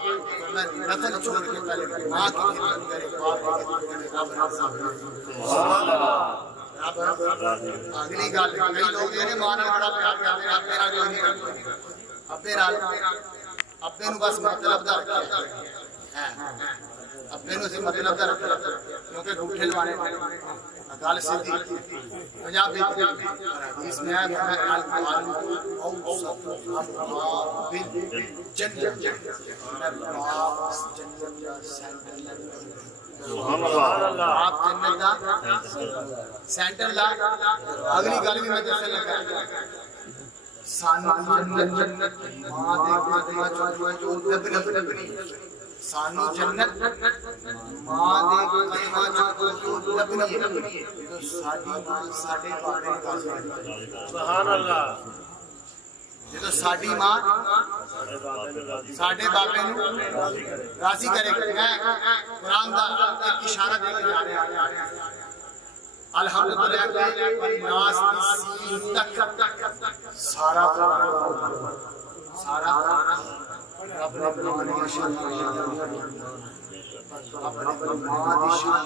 میں نفل چھوڑ کے پہلے ماں کی خدمت کرے باپ کی خدمت کرے سبحان اللہ اگلی گل کئی لوگ یہ ماں نال بڑا پیار کرتے ہیں ابے نال کوئی نہیں کرتے ابے نال ابے نو بس مطلب دا رکھیا ابے نو سے مطلب دا رکھیا کیونکہ گھوٹے لوانے گل سیدھی پنجابی حدیث میں ہے کہ القرآن اوصف ابواب الجنت سبحان اللہ آپ جنت دا سینٹر لا اگلی گل بھی میں دسن لگا سانو جنت ماں دے قدماں چوں لبنی سانو جنت ماں دے قدماں چوں لبنی تو ساڈی ماں ساڈے باپے نوں راضی کرے سبحان اللہ جدوں ساڈی ماں ساڈے باپے نوں راضی کرے میں قرآن دا ایک اشارہ دے کے جا رہا ہوں الحمدللہ والناس بالسین تک سارا رب نے ماں شان اپنے ماں دی شان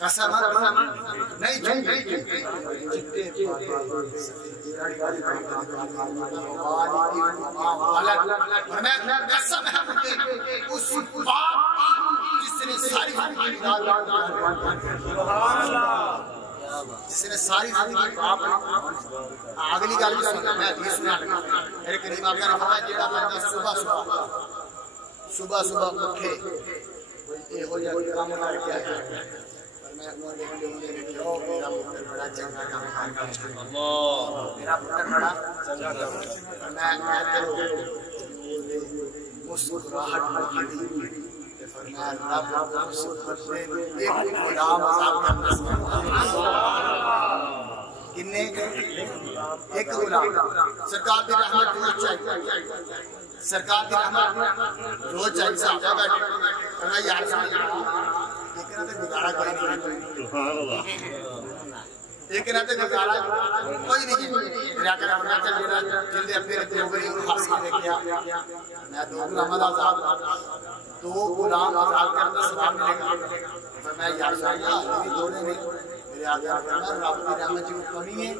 قسم نہیں جھوٹے میں قسم ہے مجھے اس باپ جس نے ساری زندگی جس نے ساری زندگی باپ اگلی گل بھی سن میں حدیث سنا لگا میرے کریم آقا نے فرمایا جیڑا بندہ صبح اٹھے یہ ہو جائے کام کر کے آیا میرا پتر بڑا چنگا کام کرتا ہے میرا پتر بڑا چنگا کام میں مسکراہٹ ملی فرمایا رب اس بندے ایک غلام آزاد کرنا کنے ایک غلام سرکار دی رحمت روز چاہیے سرکار دی رحمت روز چاہیے صحابہ بیٹھے فرمایا یا رسول اللہ لیکن تے گزارا کوئی نہیں سبحان اللہ لیکن تے گزارا کوئی نہیں میرا کہنا فرمایا چل جڑا جلدی اپنے تے اوپر ہی حاصل دیکھیا میں دو غلام آزاد دو غلام آزاد کرنے ثواب ملے گا فرمایا یا رسول اللہ یہ دو نہیں میرے آقا فرمایا رب دی رحمت دی کمی ہے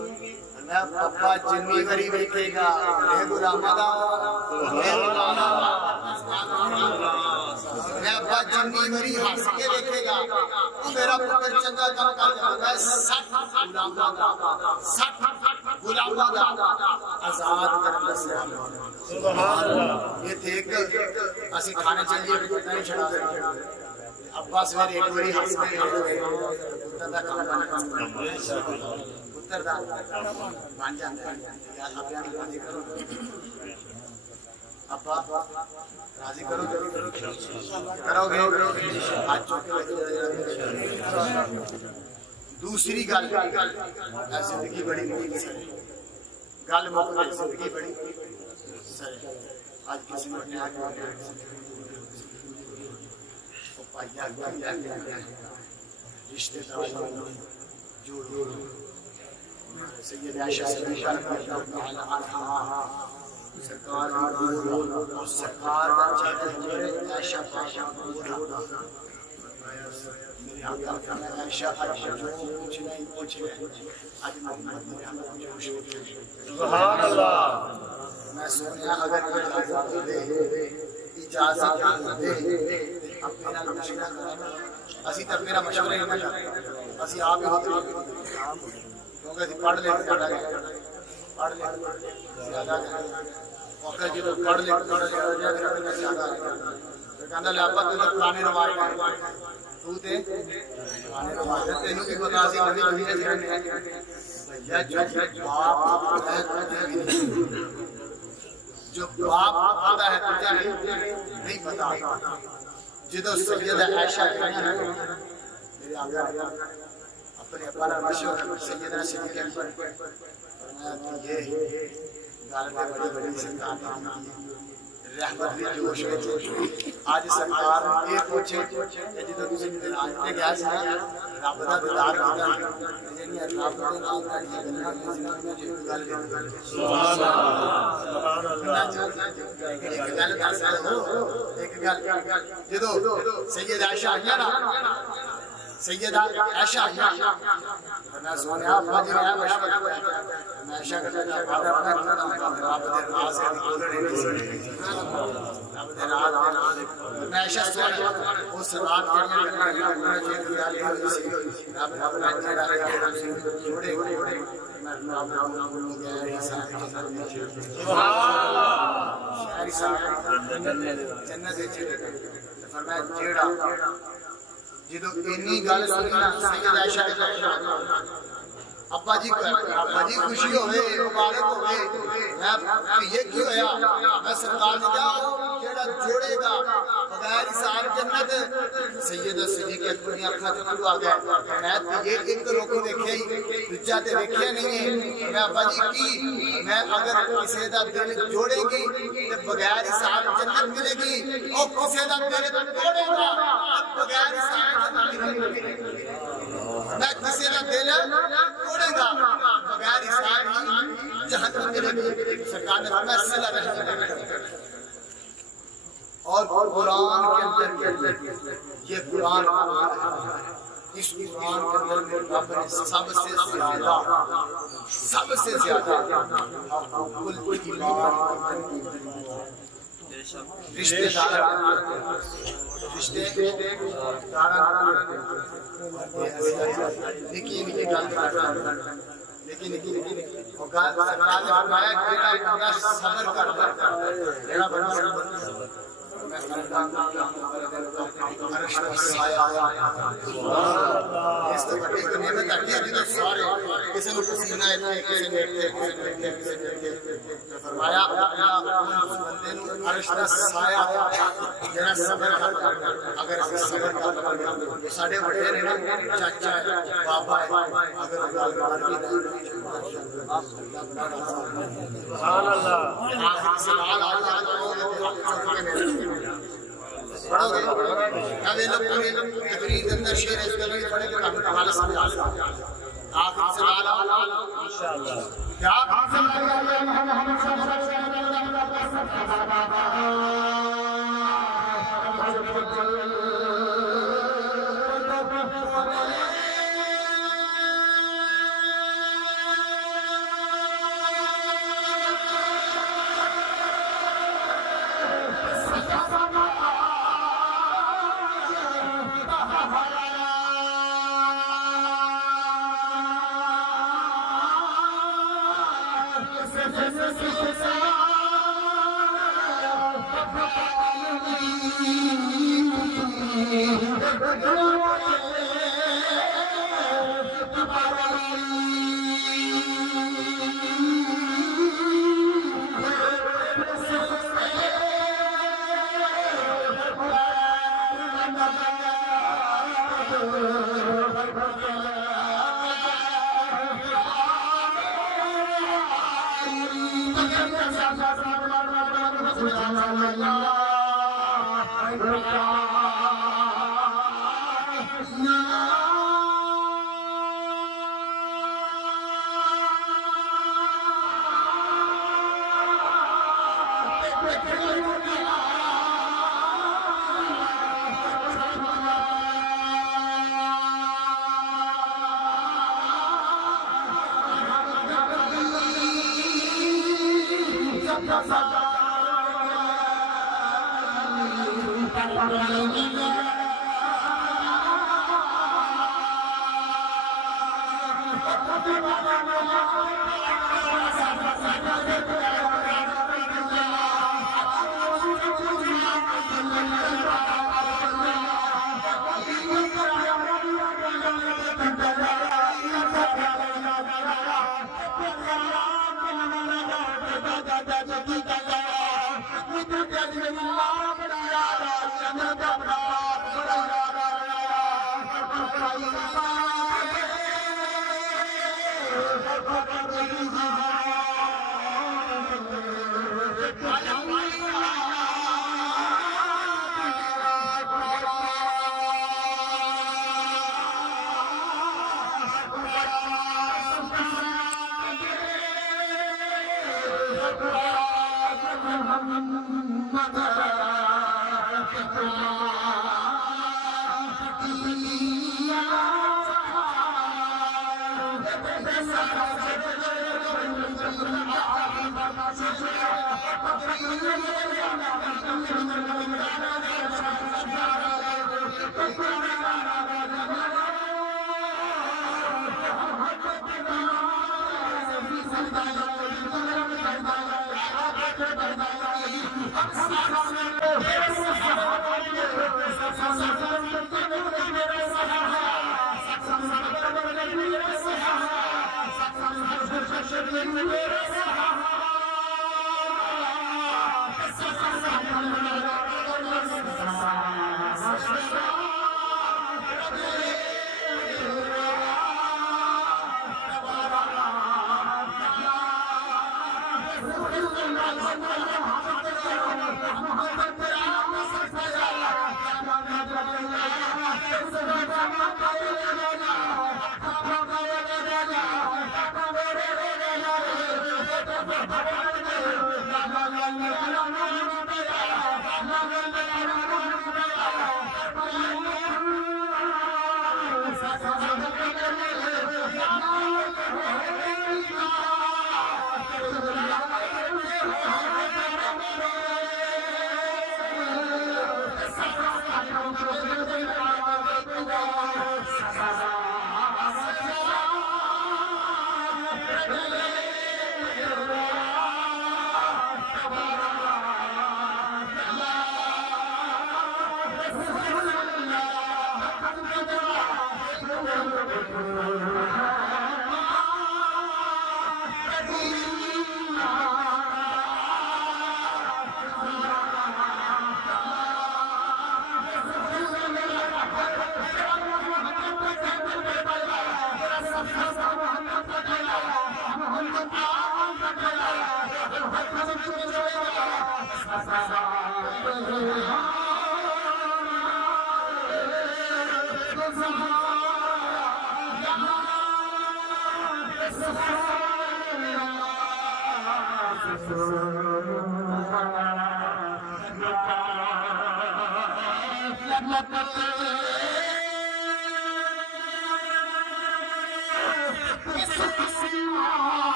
میں پپا جنی وری ویکھے گا اے غلاماں دا اے غلاماں دا میں ابا جنی وری ہنس کے دیکھے گا تو میرا پتر چنگا کام کر جائے گا 60 غلاماں دا آزاد کرنا سبحان اللہ یہ دیکھ اسی کھانے چلیے نہیں چھڑا ابا سویرے ایک بڑی ہنس کے پتر دا کام پتر دا بن جاتا ہے یا ابا راضی کرو ابا راضی کرو کرو گے آج دوسری گل زندگی بڑی گل مکمل زندگی بڑی آج کسی نے رشتے دار جوڑو سید عائشہ صدیقہ رضی اللہ تعالی عنہا سرکار اور سرکار کا چہرہ عائشہ پاک میرے آقا فرمایا عائشہ جو کچھ نہیں پوچھے آج محمد میرے ہم جوش سبحان اللہ میں سنیا اگر اجازت دے اپنے نال مشورہ کرنا اسی تے میرا مشورہ نہیں کرنا اسی آپ ہی ہوتے کیونکہ اسی پڑھ لے زیادہ وقت جب پڑھ لے زیادہ کہندا لے ابا تو پرانے رواج تو تے پرانے رواج تینوں کی پتہ سی نبی دنیا جہان یا جو باپ آتا ہے تجھے نہیں پتا جدو سیدہ عائشہ کہنا ہے میرے آقا اپنے اپنا مشہور سیدہ صدیقہ فرمایا کہ یہ غالب بڑی سرکار رحمت بھی جوش میں آج سرکار یہ پوچھے کہ جدو کسی دن آج پہ گیا سا رب دا دیدار کیتا یعنی رب دے نال کڑیاں گلاں زندگی میں جو گل سبحان اللہ ایک گل دس ایک گل جدو سید عائشہ آئیاں نا سید عائشہ آئیاں میں سونیا ابا جی میں مشورہ میں عائشہ کہتا کہ بابا اپنا رب دے راز ہے کھولنے نہیں سی رب دے راز میں عائشہ سونیا اس رات جڑیاں گلاں انہاں چ خیال ہوئی سی رب نے جڑا جوڑے میں رب نو گیا سبحان اللہ شہری صاحب جنت وچ فرمایا جیڑا جدو اتنی گل سنی نا سید عائشہ ابا جی خوشی ہوئے مبارک ہوئے یہ کی ہویا میں سرکار نے کہا جیڑا جوڑے گا بغیر حساب جنت سید صدیق اکبر نے اکھاں چوں آ گیا میں یہ ایک روکی دیکھیا ہی دوجا تے ویکھیا نہیں ہے میں ابا جی کی میں اگر کسی دا دل جوڑے گی تے بغیر حساب جنت ملے گی او کسی دا دل توڑے گا بغیر حساب جنت ملے گی میں کسی دا دل توڑے گا بغیر حساب ہی جہنم ملے گی سرکار نے فرمایا صلہ رحم اور قرآن کے اندر یہ قرآن اس قرآن کے اندر رب نے سب سے زیادہ کل ایمان رشتے دار نکی گل لیکن سرکار نے فرمایا جیڑا بندہ صبر کرتا جیڑا بندہ صبر اس تو بڑی نعمت ہے جدو سارے کسی نے پسینہ ہے کسی نے فرمایا اس بندے نو عرش دا سایہ جڑا صبر کرتا اگر صبر کرتا ساڈے بڑے نے چاچا ہے بابا ہے اگر گل کر بھی سبحان اللہ آخری سوال اللہ پڑھو گے ابھی لوگ پوری تقریر کے اندر شعر اس طرح پڑھے گا کہ حوالہ سمجھ آ جائے آخری سوال انشاءاللہ کیا محمد صلی اللہ علیہ وسلم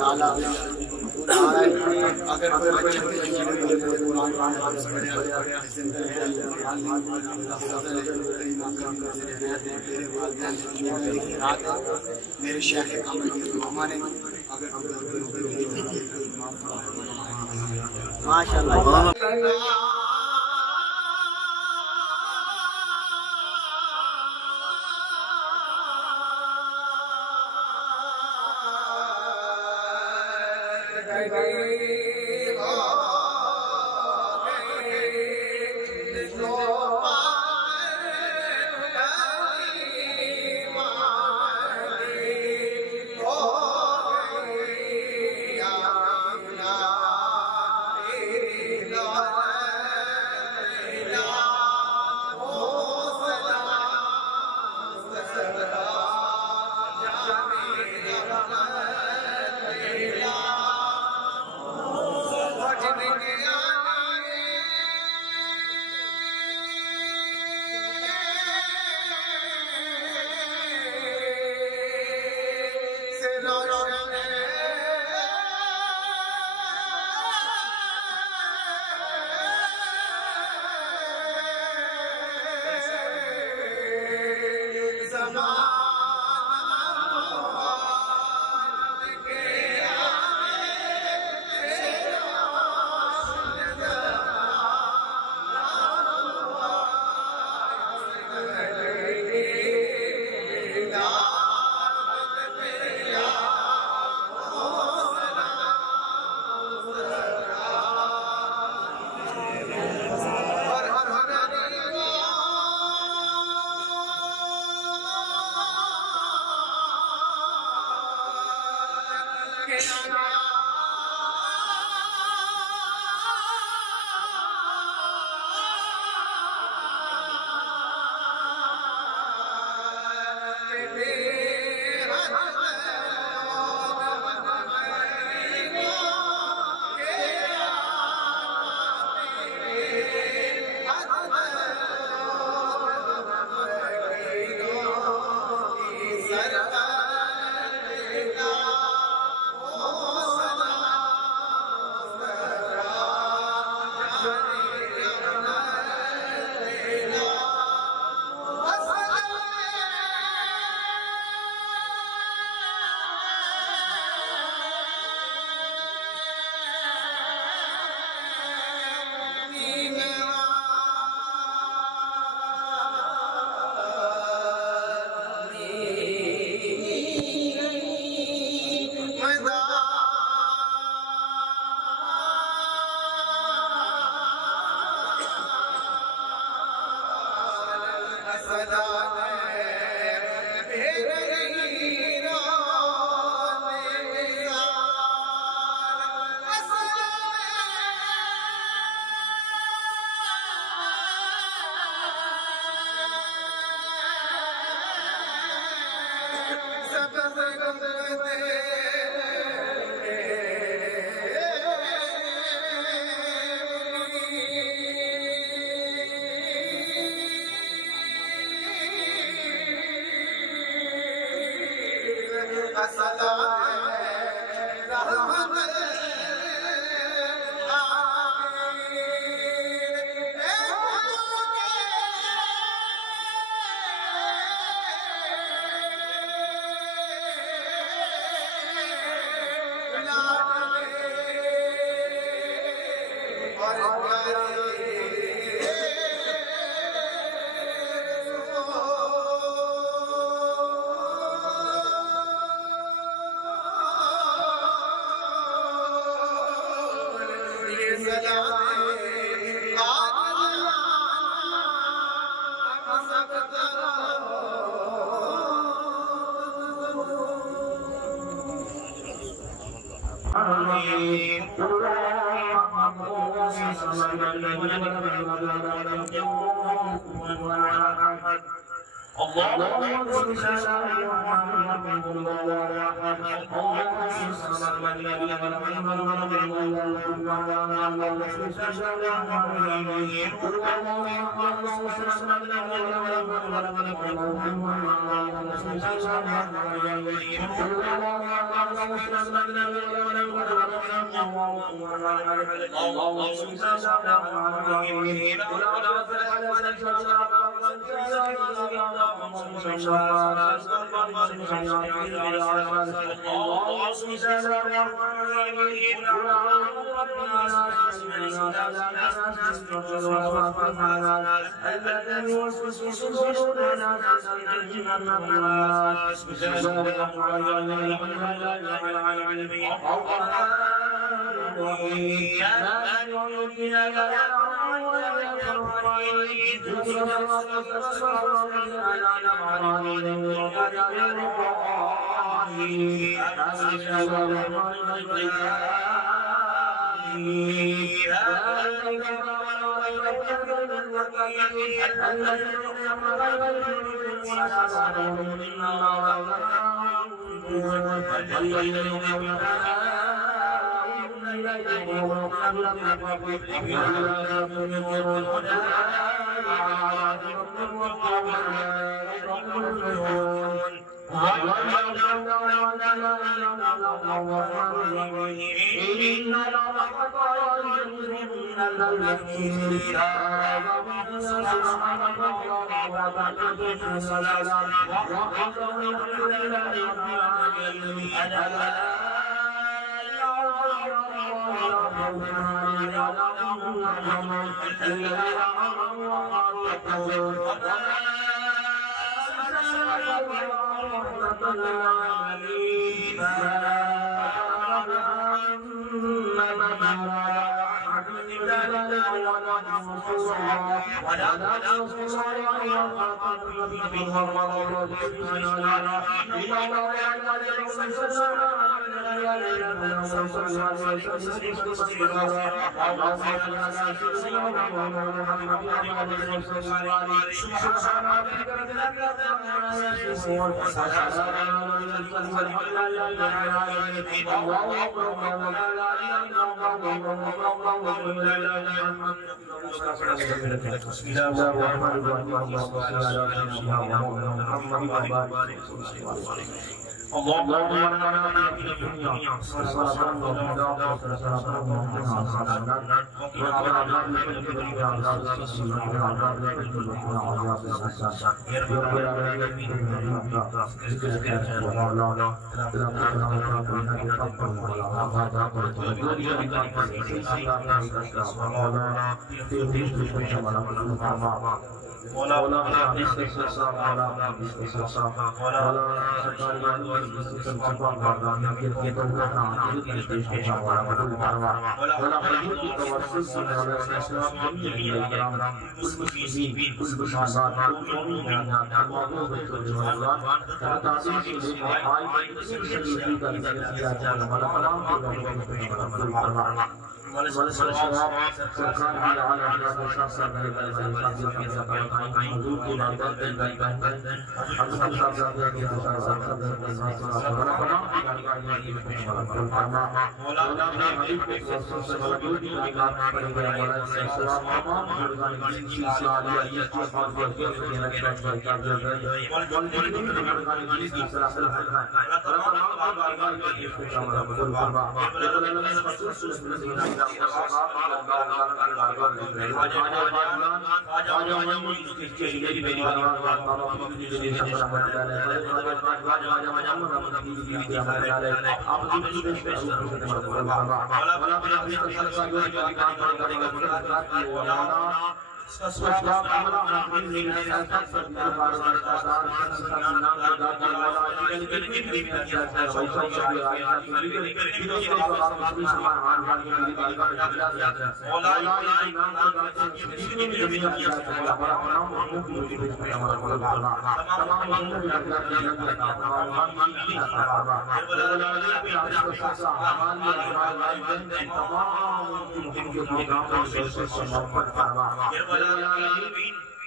تعالیٰ اگر کوئی بچے کے جیون میں کوئی قرآن حافظ پڑھے زندہ ہے میرے شیخ کامل کی ماما نے اگر ماشاء اللہ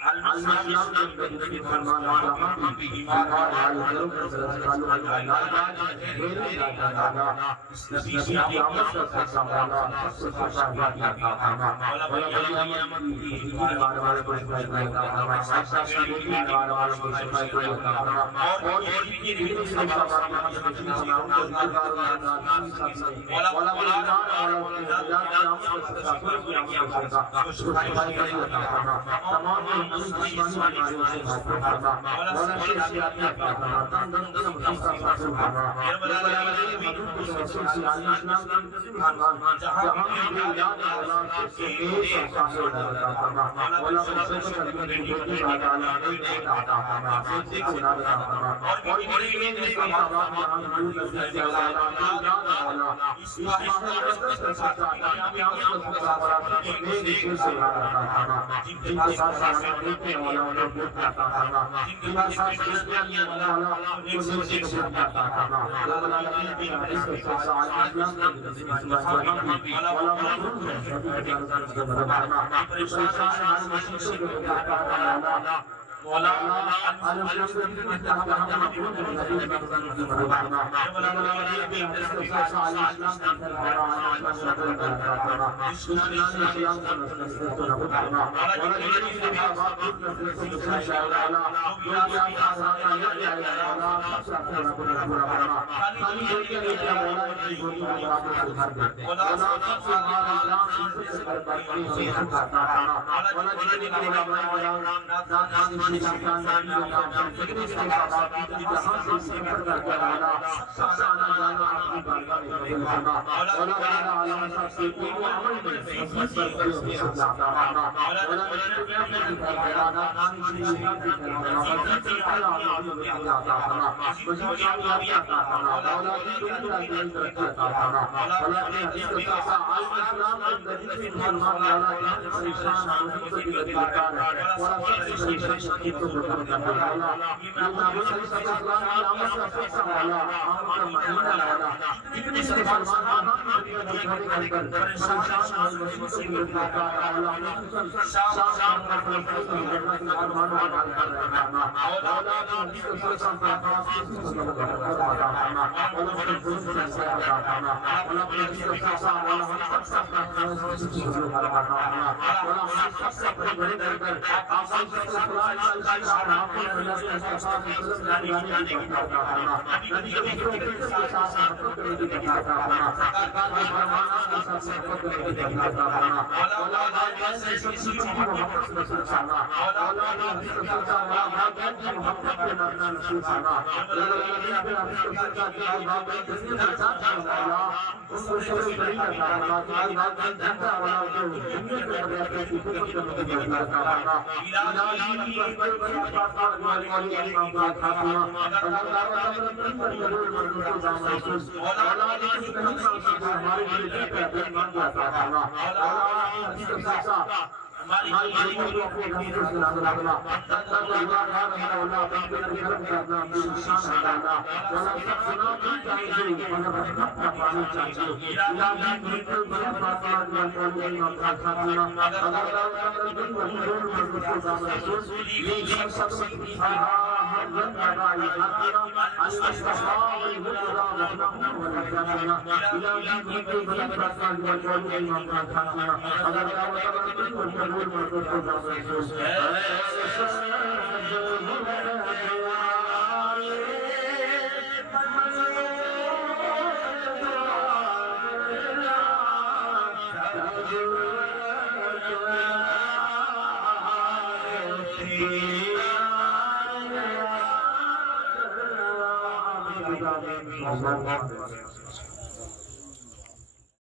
الاسلام کے بدی فرمان اللہ کی ایمان والے لوگ تعلق اللہ میرے دادا نبی کی آمد کا سامنا